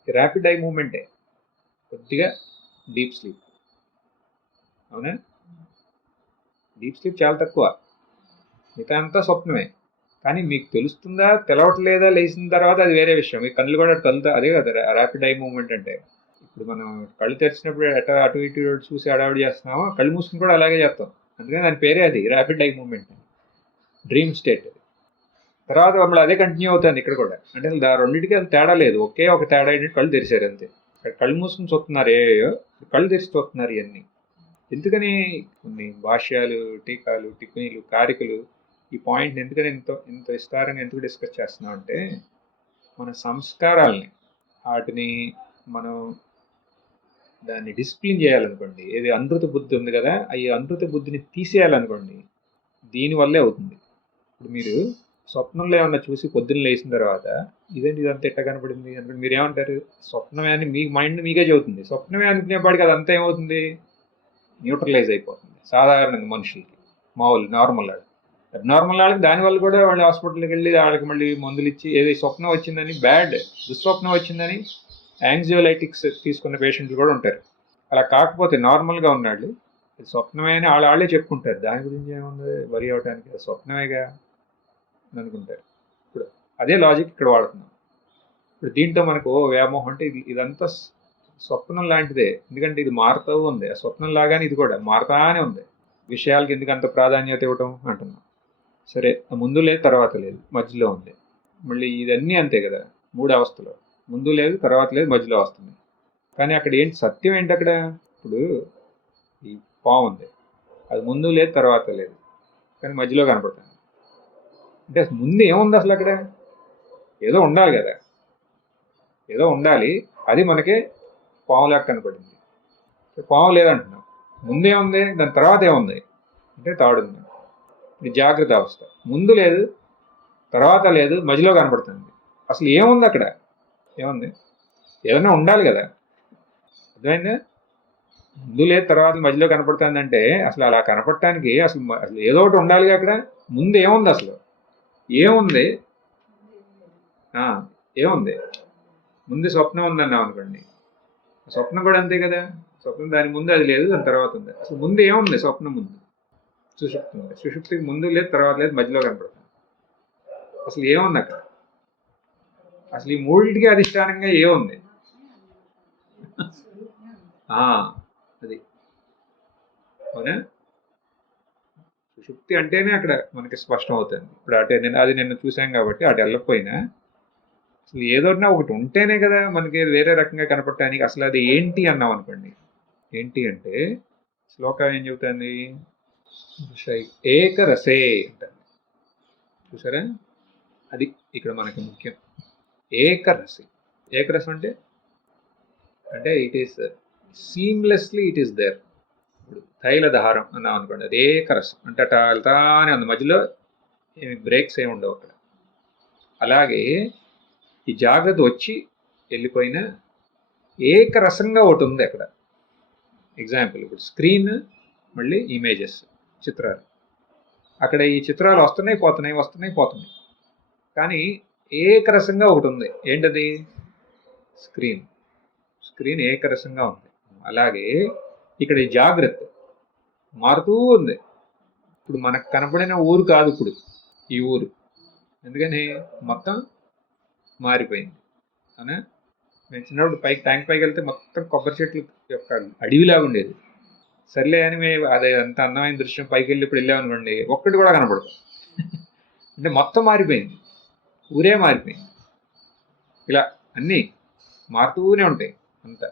ర్యాపిడ్ ఐ మూమెంటే, కొద్దిగా డీప్ స్లీప్. అవునా? డీప్ స్లీప్ చాలా తక్కువ, మిగతా అంతా స్వప్నమే. కానీ మీకు తెలుస్తుందా తెలవట్లేదా లేచిన తర్వాత అది వేరే విషయం. మీ కళ్ళు కూడా కలుతా, అదే కదా ర్యాపిడ్ ఐ మూమెంట్ అంటే. ఇప్పుడు మనం కళ్ళు తెరిచినప్పుడు అటు ఇటు చూసి అడావిడి చేస్తున్నామో, కళ్ళు మూసుకుని కూడా అలాగే చేస్తాం. అందుకని దాని పేరే అది rapid eye movement, dream state. తర్వాత మళ్ళీ అదే కంటిన్యూ అవుతుంది ఇక్కడ కూడా. అంటే అసలు రెండింటికి అది తేడా లేదు, ఒకే ఒక తేడా ఏంటంటే కళ్ళు తెరిచారు అంతే. కళ్ళు మూసుకుని చూస్తున్నారు ఏయో, కళ్ళు తెరిచి చూస్తున్నారు ఇవన్నీ. ఎందుకని? కొన్ని భాష్యాలు, టీకాలు, టిప్పణీలు, కారికలు ఈ పాయింట్ని ఎందుకని ఇంత విస్తారంగా ఎందుకు డిస్కస్ చేస్తున్నాం అంటే, మన సంస్కారాలని వాటిని మనం దాన్ని డిసిప్లిన్ చేయాలనుకోండి, ఏది అనృత బుద్ధి ఉంది కదా, ఈ అనృత బుద్ధిని తీసేయాలనుకోండి, దీనివల్లే అవుతుంది. ఇప్పుడు మీరు స్వప్నంలో ఏమన్నా చూసి పొద్దున్న లేచిన తర్వాత ఇదేంటి ఇదంతా ఎట్లా కనపడింది అంటే మీరు ఏమంటారు? స్వప్నమే అని మీ మైండ్ మీకే చెబుతుంది. స్వప్నమే అనుకునేపాటికి అదంతా ఏమవుతుంది? న్యూట్రలైజ్ అయిపోతుంది సాధారణంగా మనుషులకి, మామూలు నార్మల్ వాళ్ళకి. అబ్నార్మల్ వాళ్ళకి దానివల్ల కూడా వాళ్ళు హాస్పిటల్కి వెళ్ళి వాళ్ళకి మళ్ళీ మందులు ఇచ్చి ఏదో స్వప్నం వచ్చిందని, దుస్వప్నం వచ్చిందని యాంగ్జియోలైటిక్స్ తీసుకున్న పేషెంట్లు కూడా ఉంటారు. అలా కాకపోతే నార్మల్గా ఉన్నాళ్ళు ఇది స్వప్నమే అని వాళ్ళే చెప్పుకుంటారు. దాని గురించి ఏముంది వరి అవడానికి, స్వప్నమేగా అని అనుకుంటారు. ఇప్పుడు అదే లాజిక్ ఇక్కడ వాడుతున్నాం. ఇప్పుడు దీంట్లో మనకు వ్యామోహం అంటే ఇదంతా స్వప్నం లాంటిదే, ఎందుకంటే ఇది మారుతూ ఉంది. ఆ స్వప్నం లాగానే ఇది కూడా మారుతానే ఉంది. విషయాలకి ఎందుకు అంత ప్రాధాన్యత ఇవ్వటం అంటున్నాం. సరే, ముందు లేదు తర్వాత లేదు మధ్యలో ఉంది. మళ్ళీ ఇదన్నీ అంతే కదా, 3 అవస్థలు, ముందు లేదు తర్వాత లేదు మధ్యలో వస్తుంది. కానీ అక్కడ ఏంటి సత్యం ఏంటి అక్కడ? ఇప్పుడు ఈ పాము ఉంది, అది ముందు లేదు తర్వాత లేదు, కానీ మధ్యలో కనపడుతుంది. అంటే ముందు ఏముంది అసలు అక్కడ? ఏదో ఉండాలి కదా, ఏదో ఉండాలి, అది మనకి పాములాగా కనపడింది. పాము లేదంటున్నాం, ముందేముంది, దాని తర్వాత ఏముంది అంటే తాడుంది. ఇది జాగ్రత్త అవస్థ, ముందు లేదు తర్వాత లేదు మధ్యలో కనపడుతుంది. అసలు ఏముంది అక్కడ? ఏముంది? ఏదైనా ఉండాలి కదా, అర్థమైందా? ముందు లేదు తర్వాత మధ్యలో కనపడుతుందంటే అసలు అలా కనపడటానికి అసలు ఏదో ఒకటి ఉండాలిగా అక్కడ. ముందు ఏముంది అసలు? ఏముంది? ఏముంది? ముందు స్వప్నం ఉందన్నాం అనుకోండి, స్వప్నం కూడా అంతే కదా. స్వప్నం దాని ముందు అది లేదు, దాని తర్వాత ఉంది. అసలు ముందు ఏముంది? స్వప్నం ముందు సుషుప్తి ఉంది. సుషుప్తికి ముందు లేదు తర్వాత లేదు మధ్యలో కనపడుతుంది. అసలు ఏముంది అక్కడ? అసలు ఈ మూడింటికి అధిష్టానంగా ఏముంది? అది అవునా? సుషుప్తి అంటేనే అక్కడ మనకి స్పష్టం అవుతుంది. ఇప్పుడు అది నిన్న చూసాం కాబట్టి అటు వెళ్ళకపోయినా అసలు ఏదన్నా ఒకటి ఉంటేనే కదా మనకి వేరే రకంగా కనపడటానికి. అసలు అది ఏంటి అన్నాం అనుకోండి, ఏంటి అంటే శ్లోకం ఏం చెబుతుంది? ఏకరసే అంటారు, చూసారా? అది ఇక్కడ మనకి ముఖ్యం. ఏకరసి. ఏకరసం అంటే it is seamlessly it is there. ఇప్పుడు తైలధారం అన్నాం అనుకోండి, అది ఏకరసం అంటే అట్లా వెళ్తానే ఉంది, మధ్యలో ఏమి బ్రేక్స్ ఏమి ఉండవు అక్కడ. అలాగే ఈ జాగ్రత్త వచ్చి వెళ్ళిపోయిన ఏకరసంగా ఒకటి ఉంది అక్కడ. ఎగ్జాంపుల్, ఇప్పుడు స్క్రీన్, మళ్ళీ ఇమేజెస్, చిత్రాలు. అక్కడ ఈ చిత్రాలు వస్తున్నాయి పోతున్నాయి, కానీ ఏకరసంగా ఒకటి ఉంది. ఏంటది? స్క్రీన్ ఏకరసంగా ఉంది. అలాగే ఇక్కడ ఈ జాగ్రత్త మారుతూ ఉంది. ఇప్పుడు మనకు కనపడిన ఊరు కాదు ఇప్పుడు ఈ ఊరు, ఎందుకని మొత్తం మారిపోయింది. అవునా? మేము చిన్నప్పుడు ట్యాంక్ పైకి వెళ్తే మొత్తం కొబ్బరి చెట్లు యొక్క అడవిలాగా ఉండేది. సర్లే అని మేము అదే అంత అందమైన దృశ్యం పైకి వెళ్ళి ఇప్పుడు వెళ్ళామనుకోండి, ఒక్కటి కూడా కనపడదు. అంటే మొత్తం మారిపోయింది, ఊరే మారిపోయింది. ఇలా అన్నీ మారుతూనే ఉంటాయి అంతా.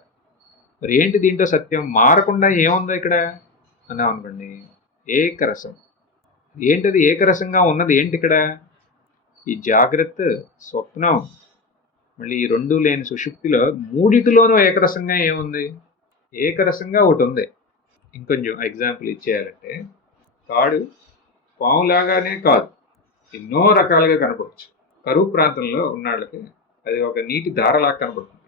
మరి ఏంటి దీంట్లో సత్యం? మారకుండా ఏముందో ఇక్కడ అన్నాం అనుకోండి, ఏకరసం. ఏంటది ఏకరసంగా ఉన్నది? ఏంటి ఇక్కడ? ఈ జాగ్రత్త, స్వప్నం, మళ్ళీ ఈ రెండు లేని సుషుప్తిలో మూడిటిలోనూ ఏకరసంగా ఏముంది? ఏకరసంగా ఒకటి ఉంది. ఇంకొంచెం ఎగ్జాంపుల్ ఇచ్చేయాలంటే, తాడు పాములాగానే కాదు, ఎన్నో రకాలుగా కనపడవచ్చు. కరువు ప్రాంతంలో ఉన్న వాళ్ళకి అది ఒక నీటి ధారలాగా కనపడుతుంది.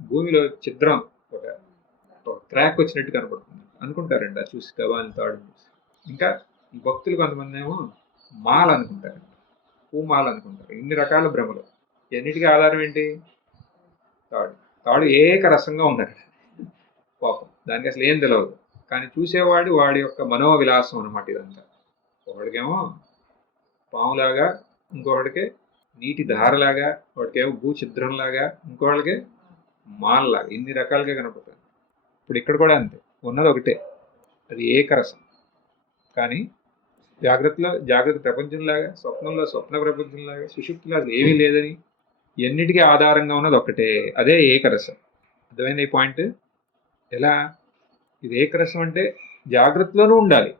భూమిలో ఛిద్రం, ఒక ట్రాక్ వచ్చినట్టు కనపడుతుంది అనుకుంటారండి అది చూసి, కవాని తాడు చూసి. ఇంకా ఈ భక్తులు కొంతమంది ఏమో మాల అనుకుంటారు, పూమాల అనుకుంటారు. ఇన్ని రకాల భ్రమలు. ఎన్నిటికీ ఆధారం ఏంటి? తాడు. తాడు ఏక రసంగా ఉంది అక్కడ. పాపం దానికి అసలు ఏం తెలియదు, కానీ చూసేవాడు వాడి యొక్క మనోవిలాసం అనమాట ఇదంతా. ఒకడికేమో పాములాగా, ఇంకొకటికి నీటి ధారలాగా, వాడికేమో భూఛిద్రంలాగా, ఇంకొకటికి మాల్లాగా, ఇన్ని రకాలుగా కనపడుతుంది. ఇప్పుడు ఇక్కడ కూడా అంతే, ఉన్నది ఒకటే, అది ఏకరసం. కానీ జాగ్రత్త ప్రపంచంలాగా, స్వప్నంలో స్వప్న ప్రపంచంలాగా, సుషుప్తిలో అసలు ఏమీ లేదని, ఎన్నిటికీ ఆధారంగా ఉన్నది ఒకటే, అదే ఏకరసం. అర్థమైంది ఈ పాయింట్? ఎలా? ఇది ఏకరసం అంటే జాగ్రత్తలోనూ ఉండాలి,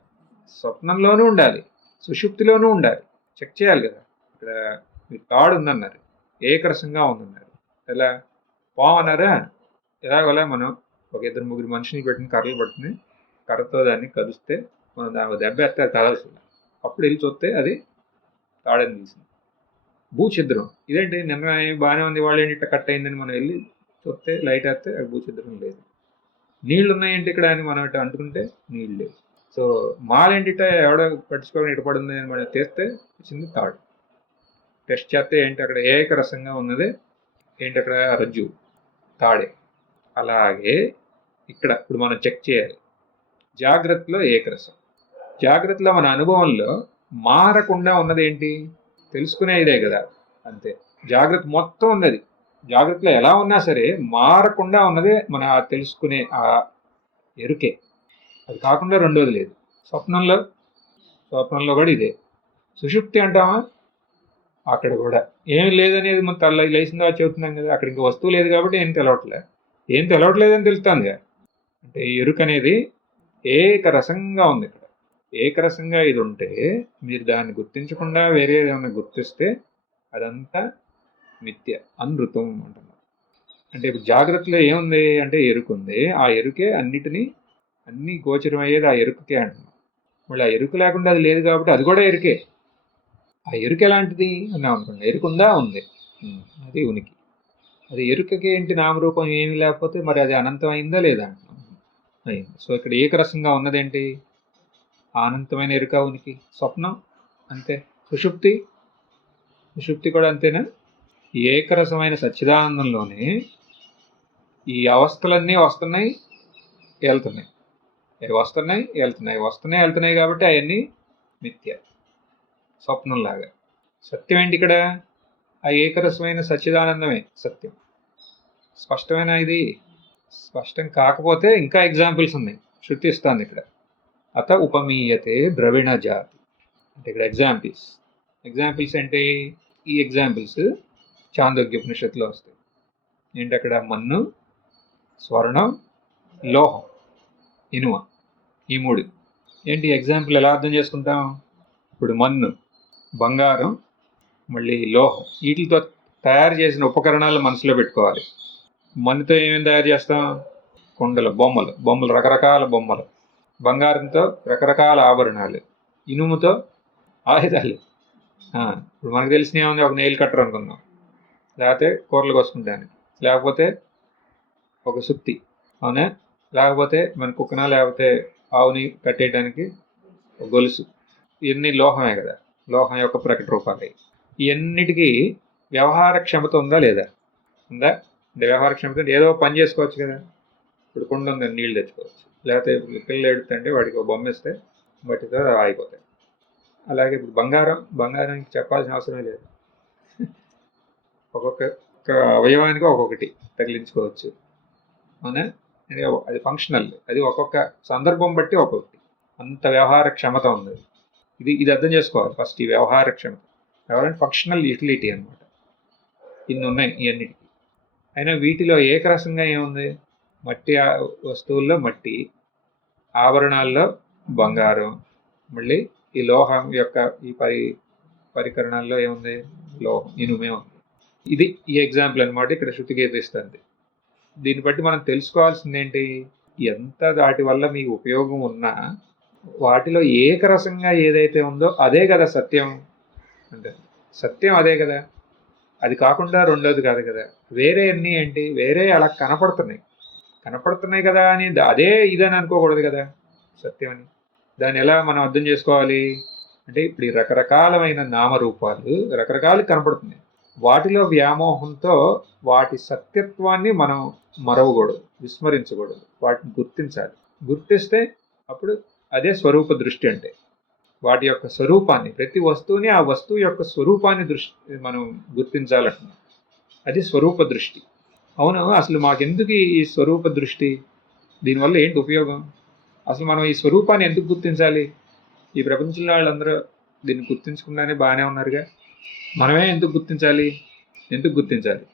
స్వప్నంలోనూ ఉండాలి, సుషుప్తిలోనూ ఉండాలి. చెక్ చేయాలి కదా. ఇక్కడ మీరు తాడు ఉందన్నారు, ఏకరసంగా ఉందన్నారు. ఎలా? పాము అన్నారా? ఎలాగోలా మనం ఒక 2-3 మనిషిని పెట్టిన కర్రలు పట్టుకుని కర్రతో దాన్ని కదిస్తే మనం దాని దెబ్బ ఎత్తే అది కదల్సింది. అప్పుడు వెళ్ళి చూస్తే అది తాడని తీసింది. భూఛిద్రం ఇదేంటి, నిన్న బాగానే ఉంది, వాళ్ళు ఏంటి ఇట్లా కట్ అయిందని మనం వెళ్ళి చూస్తే లైట్ వేస్తే అది భూఛిద్రం లేదు. నీళ్లు ఉన్నాయేంటి ఇక్కడ అని మనం ఇట్లా అంటుకుంటే నీళ్ళు లేవు. సో మాలేంటి ఎవడో పట్టించుకోవడం ఇటు పడింది అని మనం తీస్తే వచ్చింది తాడు. టెస్ట్ చేస్తే ఏంటి అక్కడ ఏకరసంగా ఉన్నది, ఏంటి అక్కడ రజ్జు, తాడే. అలాగే ఇక్కడ ఇప్పుడు మనం చెక్ చేయాలి. జాగ్రత్తలో ఏకరసం, జాగ్రత్తలో మన అనుభవంలో మారకుండా ఉన్నది ఏంటి? తెలుసుకునే ఇదే కదా, అంతే. జాగ్రత్త మొత్తం ఉన్నది, జాగ్రత్తలో ఎలా ఉన్నా సరే మారకుండా ఉన్నదే మన తెలుసుకునే ఆ ఎరుకే. అది కాకుండా రెండోది లేదు. స్వప్నంలో కూడా ఇదే. సుషుప్తి అంటామా, అక్కడ కూడా ఏమి లేదనేది మనం తల లేచిందా చెబుతున్నాం కదా. అక్కడ ఇంక వస్తువు లేదు కాబట్టి ఏం తెలవట్లేదని తెలుస్తుంది కదా. అంటే ఎరుక అనేది ఏకరసంగా ఉంది ఇక్కడ. ఏకరసంగా ఇది ఉంటే మీరు దాన్ని గుర్తించకుండా వేరే ఏమైనా గుర్తిస్తే అదంతా మిథ్య, అనృతం అంటున్నారు. అంటే ఇప్పుడు జాగ్రత్తలో ఏముంది అంటే ఎరుకు ఉంది. ఆ ఎరుకే అన్ని గోచరం అయ్యేది ఆ ఎరుకకే అంటున్నాం. మళ్ళీ ఆ ఎరుకు లేకుండా అది లేదు కాబట్టి అది కూడా ఎరుకే. ఆ ఎరుక ఎలాంటిది అన్నాం అనుకోండి, ఎరుకుందా ఉంది, అది ఉనికి. అది ఎరుకకి ఏంటి నామరూపం ఏమి లేకపోతే మరి అది అనంతం అయిందా లేదా అంటున్నాం, అయింది. సో ఇక్కడ ఏకరసంగా ఉన్నదేంటి? అనంతమైన ఎరుక, ఉనికి. స్వప్నం అంతే, సుషుప్తి కూడా అంతేనా? ఏకరసమైన సచ్చిదానందంలోనే ఈ అవస్థలన్నీ వస్తున్నాయి వెళ్తున్నాయి కాబట్టి అవన్నీ మిథ్య, స్వప్నంలాగా. సత్యం ఏంటి ఇక్కడ? ఆ ఏకరసమైన సచ్చిదానందమే సత్యం. స్పష్టమైన ఇది. స్పష్టం కాకపోతే ఇంకా ఎగ్జాంపుల్స్ ఉన్నాయి, శృతి ఇస్తాను ఇక్కడ. అత ఉపమీయతే ద్రవిణ జాతి అంటే ఇక్కడ ఎగ్జాంపుల్స్ అంటే ఈ ఎగ్జాంపుల్స్ చాందోగ్యోపనిషత్తులో వస్తాయి. ఏంటి అక్కడ? మన్ను, స్వర్ణం, లోహం, ఇనుమ, ఈ మూడు. ఏంటి ఎగ్జాంపుల్ ఎలా అర్థం చేసుకుంటాం? ఇప్పుడు మన్ను, బంగారం, మళ్ళీ లోహం, వీటితో తయారు చేసిన ఉపకరణాలు మనసులో పెట్టుకోవాలి. మన్నుతో ఏమేమి తయారు చేస్తాం? కుండలు, బొమ్మలు, రకరకాల బొమ్మలు. బంగారంతో రకరకాల ఆభరణాలు, ఇనుముతో ఆయుధాలు. ఇప్పుడు మనకు తెలిసిన ఏముంది? ఒక నెయిల్ కట్టర్ అనుకుందాం, లేకపోతే కూరలు కోసుకుంటాను, లేకపోతే ఒక సుత్తి, అవునా? లేకపోతే మన కుక్కన, లేకపోతే ఆవుని కట్టేయడానికి ఒక గొలుసు. ఇవన్నీ లోహమే కదా, లోహం యొక్క ప్రకట రూపాలు. ఇవన్నిటికీ వ్యవహార క్షమత ఉందా లేదా? ఉందా? అంటే వ్యవహార క్షమత అంటే ఏదో పని చేసుకోవచ్చు కదా. ఇప్పుడు కుండ ఉందని నీళ్ళు తెచ్చుకోవచ్చు, లేకపోతే పిల్లలు ఎడుతుంటే వాడికి ఒక బొమ్మ ఇస్తే బట్టితో ఆగిపోతాయి. అలాగే ఇప్పుడు బంగారానికి చెప్పాల్సిన అవసరమే లేదు. ఒక్కొక్క అవయవానికి ఒక్కొక్కటి తగిలించుకోవచ్చు, అవునా? అది ఫంక్షనల్, అది ఒక్కొక్క సందర్భం బట్టి ఒక్కొక్కటి. అంత వ్యవహార క్షమత ఉంది. ఇది అర్థం చేసుకోవాలి ఫస్ట్. ఈ వ్యవహార క్షమత ఎవరంటే ఫంక్షనల్ యూటిలిటీ అనమాట. ఇన్ని ఉన్నాయి ఇవన్నిటికీ. అయినా వీటిలో ఏకరసంగా ఏముంది? మట్టి వస్తువుల్లో మట్టి, ఆభరణాల్లో బంగారం, మళ్ళీ ఈ లోహం యొక్క ఈ పరికరణాల్లో ఏముంది? లోహం, ఇనుమే ఉంది. ఇది ఈ ఎగ్జాంపుల్ అనమాట ఇక్కడ శృతిగీత ఇస్తుంది. దీన్ని బట్టి మనం తెలుసుకోవాల్సింది ఏంటి, ఎంత వాటి వల్ల మీకు ఉపయోగం ఉన్నా వాటిలో ఏకరసంగా ఏదైతే ఉందో అదే కదా సత్యం. అంటే సత్యం అదే కదా, అది కాకుండా రెండోది కాదు కదా. వేరే అన్నీ ఏంటి, వేరే అలా కనపడుతున్నాయి కదా అని అదే ఇదని అనుకోకూడదు కదా సత్యం అని. దాన్ని ఎలా మనం అర్థం చేసుకోవాలి అంటే ఇప్పుడు ఈ రకరకాలమైన నామరూపాలు రకరకాలు కనపడుతున్నాయి, వాటిలో వ్యామోహంతో వాటి సత్యత్వాన్ని మనం మరవకూడదు, విస్మరించకూడదు, వాటిని గుర్తించాలి. గుర్తిస్తే అప్పుడు అదే స్వరూప దృష్టి. అంటే వాటి యొక్క స్వరూపాన్ని, ప్రతి వస్తువుని ఆ వస్తువు యొక్క స్వరూపాన్ని మనం గుర్తించాలంటున్నాం. అది స్వరూప దృష్టి. అవును, అసలు మాకెందుకు ఈ స్వరూప దృష్టి, దీనివల్ల ఏంటి ఉపయోగం, అసలు మనం ఈ స్వరూపాన్ని ఎందుకు గుర్తించాలి? ఈ ప్రపంచంలో వాళ్ళందరూ దీన్ని గుర్తించకుండానే బాగానే ఉన్నారుగా, మనమే ఎందుకు గుర్తించాలి?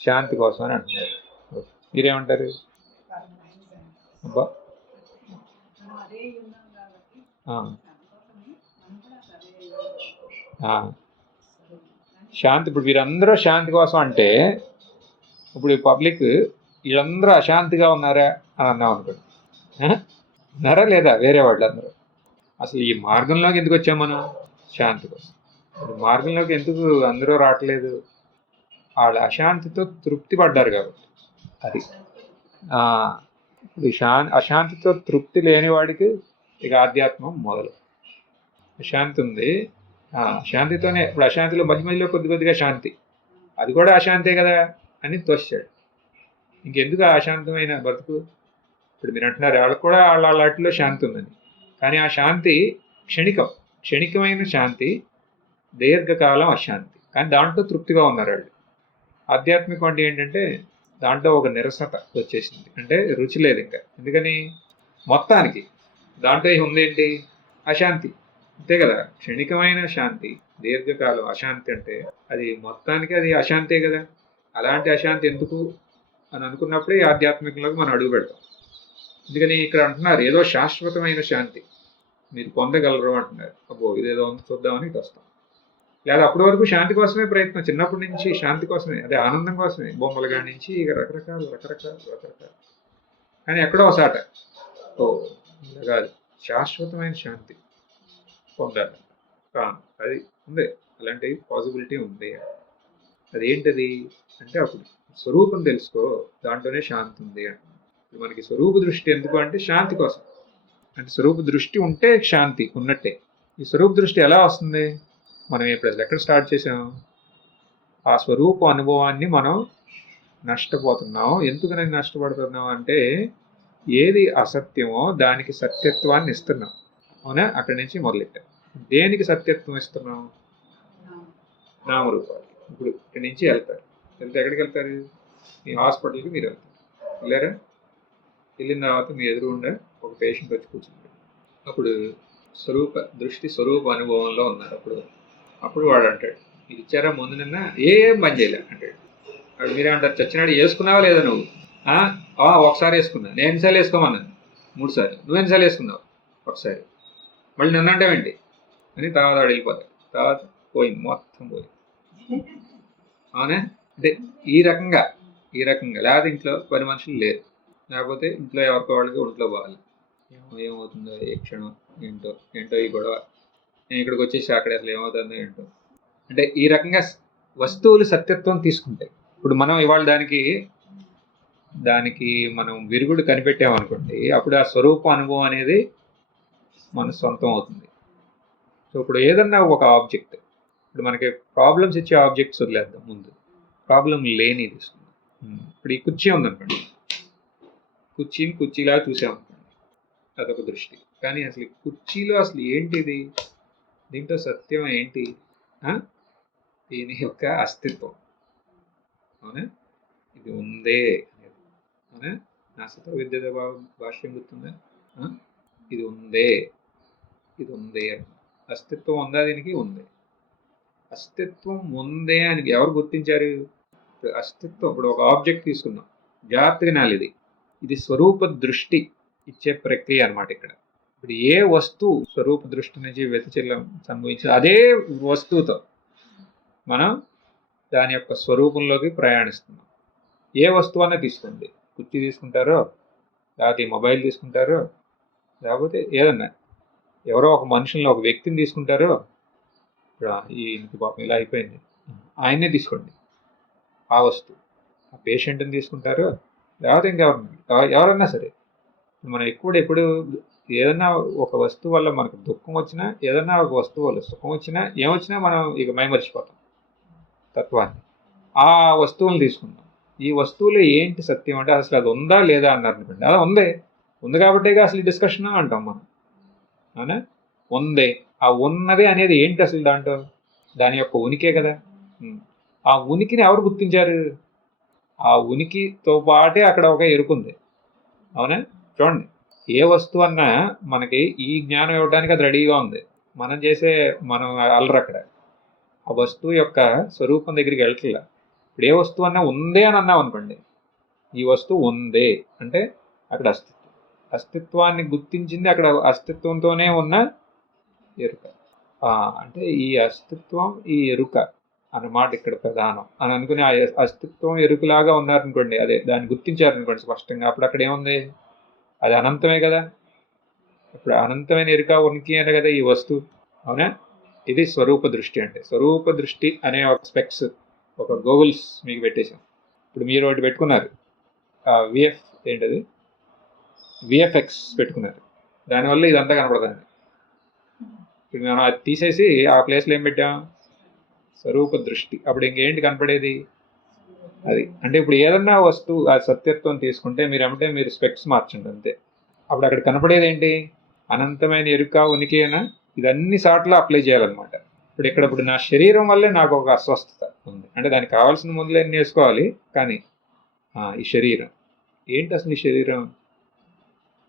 శాంతి కోసం అని అంటున్నారు. మీరేమంటారు? అబ్బా శాంతి, ఇప్పుడు వీరందరూ శాంతి కోసం అంటే ఇప్పుడు ఈ పబ్లిక్ వీళ్ళందరూ అశాంతిగా ఉన్నారా అని అన్నాం అనుకోండి, ఉన్నారా లేదా వేరే వాళ్ళందరూ? అసలు ఈ మార్గంలోకి ఎందుకు వచ్చాం మనం? శాంతి కోసం. మార్గంలోకి ఎందుకు అందరూ రావట్లేదు? వాళ్ళు అశాంతితో తృప్తి పడ్డారు కాబట్టి. అది అశాంతితో తృప్తి లేని వాడికి ఇక ఆధ్యాత్మం మొదలు. అశాంతి ఉంది, శాంతితోనే ఇప్పుడు అశాంతిలో మధ్యలో కొద్దిగా శాంతి, అది కూడా అశాంతే కదా అని తోసాడు. ఇంకెందుకు అశాంతమైన బ్రతుకు? ఇప్పుడు మీరు అంటున్నారు వాళ్ళకు కూడా వాళ్ళ వాటిలో శాంతి ఉందని, కానీ ఆ శాంతి క్షణికమైన శాంతి, దీర్ఘకాలం అశాంతి, కానీ దాంట్లో తృప్తిగా ఉన్నారు వాళ్ళు. ఆధ్యాత్మికం అంటే ఏంటంటే దాంట్లో ఒక నిరసత వచ్చేసింది, అంటే రుచి లేదు ఇంకా. ఎందుకని? మొత్తానికి దాంట్లో ఉందేంటి? అశాంతి, అంతే కదా. క్షణికమైన శాంతి, దీర్ఘకాలం అశాంతి, అంటే అది మొత్తానికి అది అశాంతే కదా. అలాంటి అశాంతి ఎందుకు అని అనుకున్నప్పుడే ఈ ఆధ్యాత్మికంలోకి మనం అడుగు పెడతాం. ఎందుకని ఇక్కడ అంటున్నారు ఏదో శాశ్వతమైన శాంతి మీరు పొందగలరు అంటున్నారు. అబ్బో ఇదేదో చూద్దామని ఇటు వస్తాం. లేదా అప్పటి వరకు శాంతి కోసమే ప్రయత్నం, చిన్నప్పటి నుంచి శాంతి కోసమే, అదే ఆనందం కోసమే, బొమ్మలు కాడి నుంచి ఇక రకరకాలు. కానీ ఎక్కడో ఒకసాట ఓ కాదు, శాశ్వతమైన శాంతి పొందాలి. అది ఉంది, అలాంటి పాసిబిలిటీ ఉంది. అదేంటది అంటే అప్పుడు స్వరూపం తెలుసుకో, దాంట్లోనే శాంతి ఉంది అంటే. మనకి స్వరూప దృష్టి ఎందుకు అంటే శాంతి కోసం. అంటే స్వరూప దృష్టి ఉంటే శాంతి ఉన్నట్టే. ఈ స్వరూప దృష్టి ఎలా వస్తుంది? మనం ఇప్పుడు అసలు ఎక్కడ స్టార్ట్ చేసాం? ఆ స్వరూప అనుభవాన్ని మనం నష్టపోతున్నాం. ఎందుకని నష్టపడుతున్నాం అంటే ఏది అసత్యమో దానికి సత్యత్వాన్ని ఇస్తున్నాం. అవునా? అక్కడి నుంచి మొదలెట్టాం. దేనికి సత్యత్వం ఇస్తున్నాం? నామరూపాలు. ఇప్పుడు ఇక్కడి నుంచి వెళ్తే ఎక్కడికి వెళ్తారు? మీ హాస్పిటల్కి మీరు వెళ్తారు, వెళ్ళారా? వెళ్ళిన తర్వాత మీ ఎదురుగుండా ఒక పేషెంట్ వచ్చి కూర్చుంటాడు. అప్పుడు స్వరూప అనుభవంలో ఉన్నారు. అప్పుడు వాడు అంటాడు, ఇది ఇచ్చారా ముందు నిన్న, ఏం పని చేయలే అంటాడు. అప్పుడు మీరేమంటారు? చచ్చినాడు వేసుకున్నావా లేదా నువ్వు? ఒకసారి వేసుకున్నా. నేను ఎన్నిసార్లు వేసుకోమన్నాను? 3 సార్లు. నువ్వు ఎన్నిసార్లు వేసుకున్నావు? ఒకసారి. మళ్ళీ నన్ను అంటావేంటి అని తర్వాత వాడు వెళ్ళిపోతాడు. తర్వాత పోయింది, మొత్తం పోయింది. అవునా? అంటే ఈ రకంగా లేకపోతే ఇంట్లో 10 మనుషులు లేరు, లేకపోతే ఇంట్లో ఎవరికో వాళ్ళకి ఒంట్లో పోవాలి, ఏమవుతుందో ఏ క్షణం ఏంటో ఈ గొడవ, నేను ఇక్కడికి వచ్చేసి అక్కడ అసలు ఏమవుతుందో ఏంటో. అంటే ఈ రకంగా వస్తువులు సత్యత్వం తీసుకుంటాయి. ఇప్పుడు మనం ఇవాళ దానికి మనం విరుగుడు కనిపెట్టామనుకోండి, అప్పుడు ఆ స్వరూప అనుభవం అనేది మన సొంతం అవుతుంది. సో ఇప్పుడు ఏదన్నా ఒక ఆబ్జెక్ట్, ఇప్పుడు మనకి ప్రాబ్లమ్స్ ఇచ్చే ఆబ్జెక్ట్స్ వదిలేద్దాం, ముందు ప్రాబ్లం లేని తీసుకుందాం. ఇప్పుడు ఈ కుర్చీ ఉందనుకోండి, కుర్చీలా చూసామనుకోండి, అదొక దృష్టి. కానీ అసలు ఈ కుర్చీలో అసలు ఏంటిది, దీంట్లో సత్యం ఏంటి? దీని యొక్క అస్తిత్వం. అవునా? ఇది ఉందే అనేది. అవునా? నాసత విద్యుత్ భాష్యం గుర్తుందా? ఇది ఉందే అని. అస్తిత్వం ఉందా? దీనికి ఉంది. అస్తిత్వం ఉందే అని ఎవరు గుర్తించారు? అస్తిత్వం. ఇప్పుడు ఒక ఆబ్జెక్ట్ తీసుకున్నాం, జాగ్రత్తగా నాలిది, ఇది స్వరూప దృష్టి ఇచ్చే ప్రక్రియ అనమాట. ఇక్కడ ఇప్పుడు ఏ వస్తువు స్వరూప దృష్టి నుంచి వ్యతిచలనం సంభవించి అదే వస్తువుతో మనం దాని యొక్క స్వరూపంలోకి ప్రయాణిస్తున్నాం. ఏ వస్తువు అన్నా తీసుకోండి, కుర్చీ తీసుకుంటారో, లేకపోతే మొబైల్ తీసుకుంటారో, లేకపోతే ఏదన్నా ఎవరో ఒక మనుషుల్ని, ఒక వ్యక్తిని తీసుకుంటారో, ఇప్పుడు ఈ ఇంటి పాపం ఇలా అయిపోయింది, ఆయన్నే తీసుకోండి, ఆ వస్తువు. ఆ పేషెంట్ని తీసుకుంటారో, లేకపోతే ఎవరన్నా సరే, మనం ఎప్పుడు ఏదన్నా ఒక వస్తువు వల్ల మనకు దుఃఖం వచ్చినా, ఏదన్నా ఒక వస్తువు వల్ల సుఖం వచ్చినా, ఏమొచ్చినా మనం ఇక మైమరిచిపోతాం తత్వాన్ని. ఆ వస్తువులు తీసుకుందాం. ఈ వస్తువులో ఏంటి సత్యం అంటే అసలు అది ఉందా లేదా అన్నారు అనుకోండి, అలా ఉంది కాబట్టే అసలు డిస్కషన్ అంటాం మనం. అవునా? ఉందే, ఆ ఉన్నదే అనేది ఏంటి అసలు దాంట్లో? దాని యొక్క ఉనికే కదా. ఆ ఉనికిని ఎవరు గుర్తించారు? ఆ ఉనికితో పాటే అక్కడ ఒక ఎరుకుంది. అవునా? చూడండి, ఏ వస్తువు అన్నా మనకి ఈ జ్ఞానం ఇవ్వడానికి అది రెడీగా ఉంది. మనం అల్లరు అక్కడ ఆ వస్తువు యొక్క స్వరూపం దగ్గరికి వెళ్ళట్లా. ఇప్పుడు ఏ వస్తువు అన్నా ఉందే అని అన్నాం అనుకోండి, ఈ వస్తువు ఉందే అంటే అక్కడ అస్తిత్వాన్ని గుర్తించింది అక్కడ అస్తిత్వంతోనే ఉన్న ఎరుక. అంటే ఈ అస్తిత్వం, ఈ ఎరుక అన్నమాట ఇక్కడ ప్రధానం అని అనుకుని ఆ అస్తిత్వం ఎరుకులాగా ఉన్నారనుకోండి, అదే దాన్ని గుర్తించారనుకోండి స్పష్టంగా, అప్పుడు అక్కడ ఏముంది? అది అనంతమే కదా. ఇప్పుడు అనంతమైన ఎరుక ఉనికి అనే కదా ఈ వస్తువు. అవునా? ఇది స్వరూప దృష్టి అంటే. స్వరూప దృష్టి అనే ఒక స్పెక్స్, ఒక గోగుల్స్ మీకు పెట్టేశాం. ఇప్పుడు మీరు ఒకటి పెట్టుకున్నారు, ఏంటది, విఎఫ్ఎక్స్ పెట్టుకున్నారు, దానివల్ల ఇదంతా కనపడుతుంది. ఇప్పుడు మనం అది తీసేసి ఆ ప్లేస్లో ఏం పెట్టాం? స్వరూప దృష్టి. అప్పుడు ఇంకేంటి కనపడేది? అది. అంటే ఇప్పుడు ఏదన్నా వస్తువు ఆ సత్యత్వం తీసుకుంటే మీరు స్పెక్స్ మార్చండి అంతే. అప్పుడు అక్కడ కనపడేది ఏంటి? అనంతమైన ఎరుక, ఉనికి అయినా ఇదన్ని సార్లు అప్లై చేయాలన్నమాట. ఇప్పుడు నా శరీరం వల్లే నాకు ఒక అస్వస్థత ఉంది అంటే దానికి కావాల్సిన ముందులే నేర్చుకోవాలి. కానీ ఈ శరీరం ఏంటి అసలు? ఈ శరీరం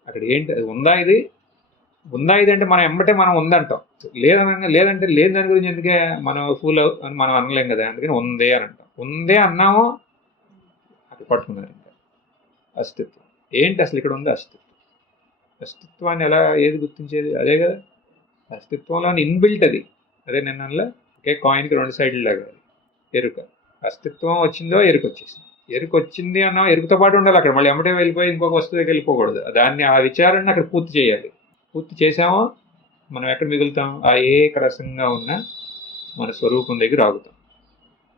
అక్కడ ఏంటి? అది ఉందా ఇది అంటే మనం ఉందంటాం. లేదంటే లేని దాని గురించి ఎందుకే మనం ఫూల్ అని మనం అనలేం కదా. అందుకని ఉందే అని అంటాం. ఉందే అన్నాము, అక్కడ పట్టుకున్నారు. ఇంకా అస్తిత్వం ఏంటి అసలు? ఇక్కడ ఉంది అస్తిత్వం. అస్తిత్వాన్ని ఏది గుర్తించేది? అదే కదా అస్తిత్వంలో ఇన్బిల్ట్ అది. అదే నిన్నలా ఒకే కాయిన్కి 2 సైడ్లు లాగా ఎరుక. అస్తిత్వం వచ్చిందో ఎరుక వచ్చేసింది. ఎరుక వచ్చింది అన్నా ఎరుకతో పాటు ఉండాలి అక్కడ. మళ్ళీ ఎమ్మటే వెళ్ళిపోయి ఇంకొక వస్తువుకి వెళ్ళిపోకూడదు. దాన్ని ఆ విచారాన్ని అక్కడ పూర్తి చేయాలి. పూర్తి చేసామో మనం ఎక్కడ మిగులుతాం? ఆ ఏకరసంగా ఉన్న మన స్వరూపం దగ్గర ఆగుతాం.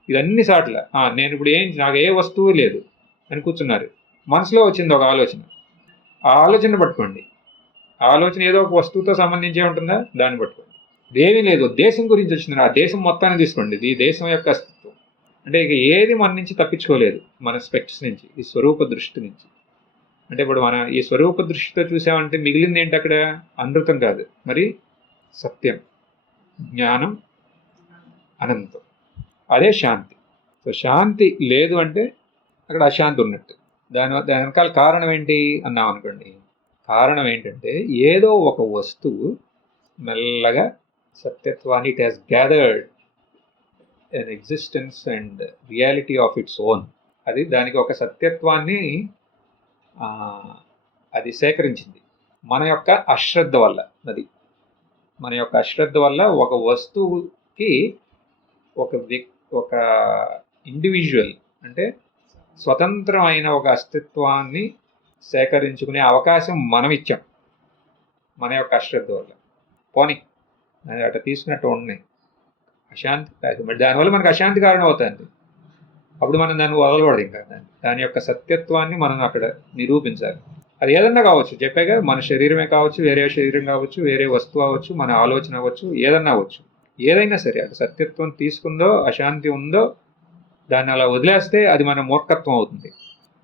ఇదన్ని సార్ల నేను ఇప్పుడు నాకు ఏ వస్తువు లేదు అని కూర్చున్నారు, మనసులో వచ్చింది ఒక ఆలోచన. ఆ ఆలోచన పట్టుకోండి. ఆ ఆలోచన ఏదో ఒక వస్తువుతో సంబంధించే ఉంటుందా? దాన్ని పట్టుకోండి. ఏమీ లేదు, దేశం గురించి వచ్చింది, ఆ దేశం మొత్తాన్ని తీసుకోండి. ఈ దేశం యొక్క అస్తిత్వం అంటే ఇక ఏది మన నుంచి తప్పించుకోలేదు, మన స్పెక్ట్స్ నుంచి, ఈ స్వరూప దృష్టి నుంచి. అంటే ఇప్పుడు మనం ఈ స్వరూప దృష్టితో చూసామంటే మిగిలింది ఏంటి అక్కడ? అనృతం కాదు, మరి సత్యం, జ్ఞానం, అనంతం. అదే శాంతి. సో శాంతి లేదు అంటే అక్కడ అశాంతి ఉన్నట్టు. దాని వెనకాల కారణం ఏంటి అన్నాం అనుకోండి. కారణం ఏంటంటే ఏదో ఒక వస్తువు మెల్లగా సత్యత్వాన్ని, it has gathered an existence and reality of its own. అది దానికి ఒక సత్యత్వాన్ని అది సేకరించింది మన యొక్క అశ్రద్ధ వల్ల. మన యొక్క అశ్రద్ధ వల్ల ఒక వస్తువుకి ఒక ఇండివిజువల్ అంటే స్వతంత్రమైన ఒక అస్తిత్వాన్ని సేకరించుకునే అవకాశం మనం ఇచ్చాం మన యొక్క అశ్రద్ధ వల్ల. పోనీ అట్లా తీసుకున్నట్టు ఉన్నాయి అశాంతి. మరి దానివల్ల మనకు అశాంతి కారణం అవుతుంది. అప్పుడు మనం దాన్ని వదలకూడదు. ఇంకా దాని యొక్క సత్యత్వాన్ని మనం అక్కడ నిరూపించాలి. అది ఏదన్నా కావచ్చు, చెప్పాగా, మన శరీరమే కావచ్చు, వేరే శరీరం కావచ్చు, వేరే వస్తువు అవ్వచ్చు, మన ఆలోచన అవ్వచ్చు, ఏదన్నా అవ్వచ్చు. ఏదైనా సరే అది సత్యత్వం తీసుకుందో, అశాంతి ఉందో, దాన్ని అలా వదిలేస్తే అది మన మూర్ఖత్వం అవుతుంది.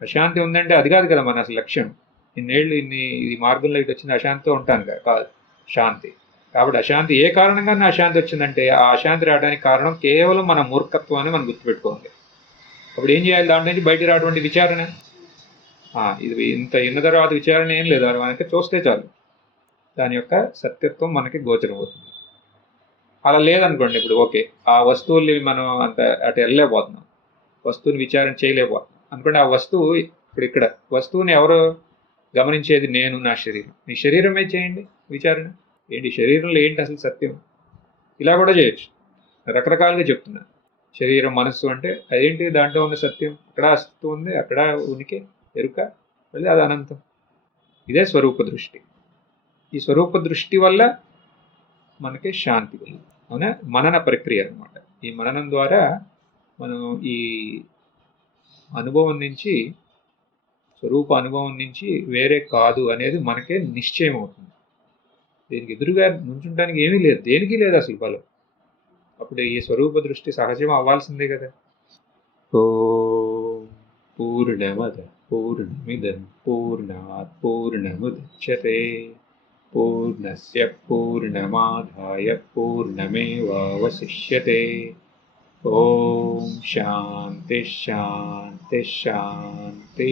అశాంతి ఉందంటే అది కాదు కదా మన అసలు లక్ష్యం. ఈ మార్గంలో ఇటు వచ్చింది అశాంతితో ఉంటాను కాదు, శాంతి. కాబట్టి అశాంతి ఏ కారణంగా అశాంతి వచ్చిందంటే ఆ అశాంతి రావడానికి కారణం కేవలం మన మూర్ఖత్వాన్ని మనం గుర్తుపెట్టుకోండి. అప్పుడు ఏం చేయాలి? దాంట్లో నుంచి బయట రావటువంటి విచారణ. ఇది ఇంత ఇన్న తర్వాత విచారణ ఏం లేదు, మనకి చూస్తే చాలు దాని యొక్క సత్యత్వం మనకి గోచరం అవుతుంది. అలా లేదనుకోండి, ఇప్పుడు ఓకే ఆ వస్తువుల్ని మనం అటు వెళ్ళలేకపోతున్నాం, వస్తువుని విచారణ చేయలేకపోతున్నాం అనుకోండి. ఆ వస్తువు ఇక్కడ వస్తువుని ఎవరు గమనించేది? నేను, నా శరీరం. నీ శరీరమే చేయండి విచారణ. ఏంటి శరీరంలో ఏంటి అసలు సత్యం? ఇలా కూడా చేయొచ్చు, రకరకాలుగా చెప్తున్నా. శరీరం మనస్సు అంటే అదేంటి, దాంట్లో ఉన్న సత్యం అక్కడ అస్తిత్వం ఉంది, అక్కడ ఉనికి ఎరుక, మళ్ళీ అది అనంతం. ఇదే స్వరూప దృష్టి. ఈ స్వరూప దృష్టి వల్ల మనకి శాంతి కలుగుతుంది. అవునా, మనన ప్రక్రియ అనమాట. ఈ మననం ద్వారా మనం ఈ అనుభవం నుంచి, స్వరూప అనుభవం నుంచి వేరే కాదు అనేది మనకే నిశ్చయం అవుతుంది. దీనికి ఎదురుగా నుంచుంటానికి ఏమీ లేదు, దేనికి లేదు అసలు బలం. అప్పుడు ఈ స్వరూప దృష్టి సహజం అవ్వాల్సిందే కదా. ఓం పూర్ణమద పూర్ణమిదం పూర్ణాత్ పూర్ణముదచ్యతే పూర్ణస్య పూర్ణమాదాయ పూర్ణమేవావశిష్యతే. ఓం శాంతి శాంతి శాంతి.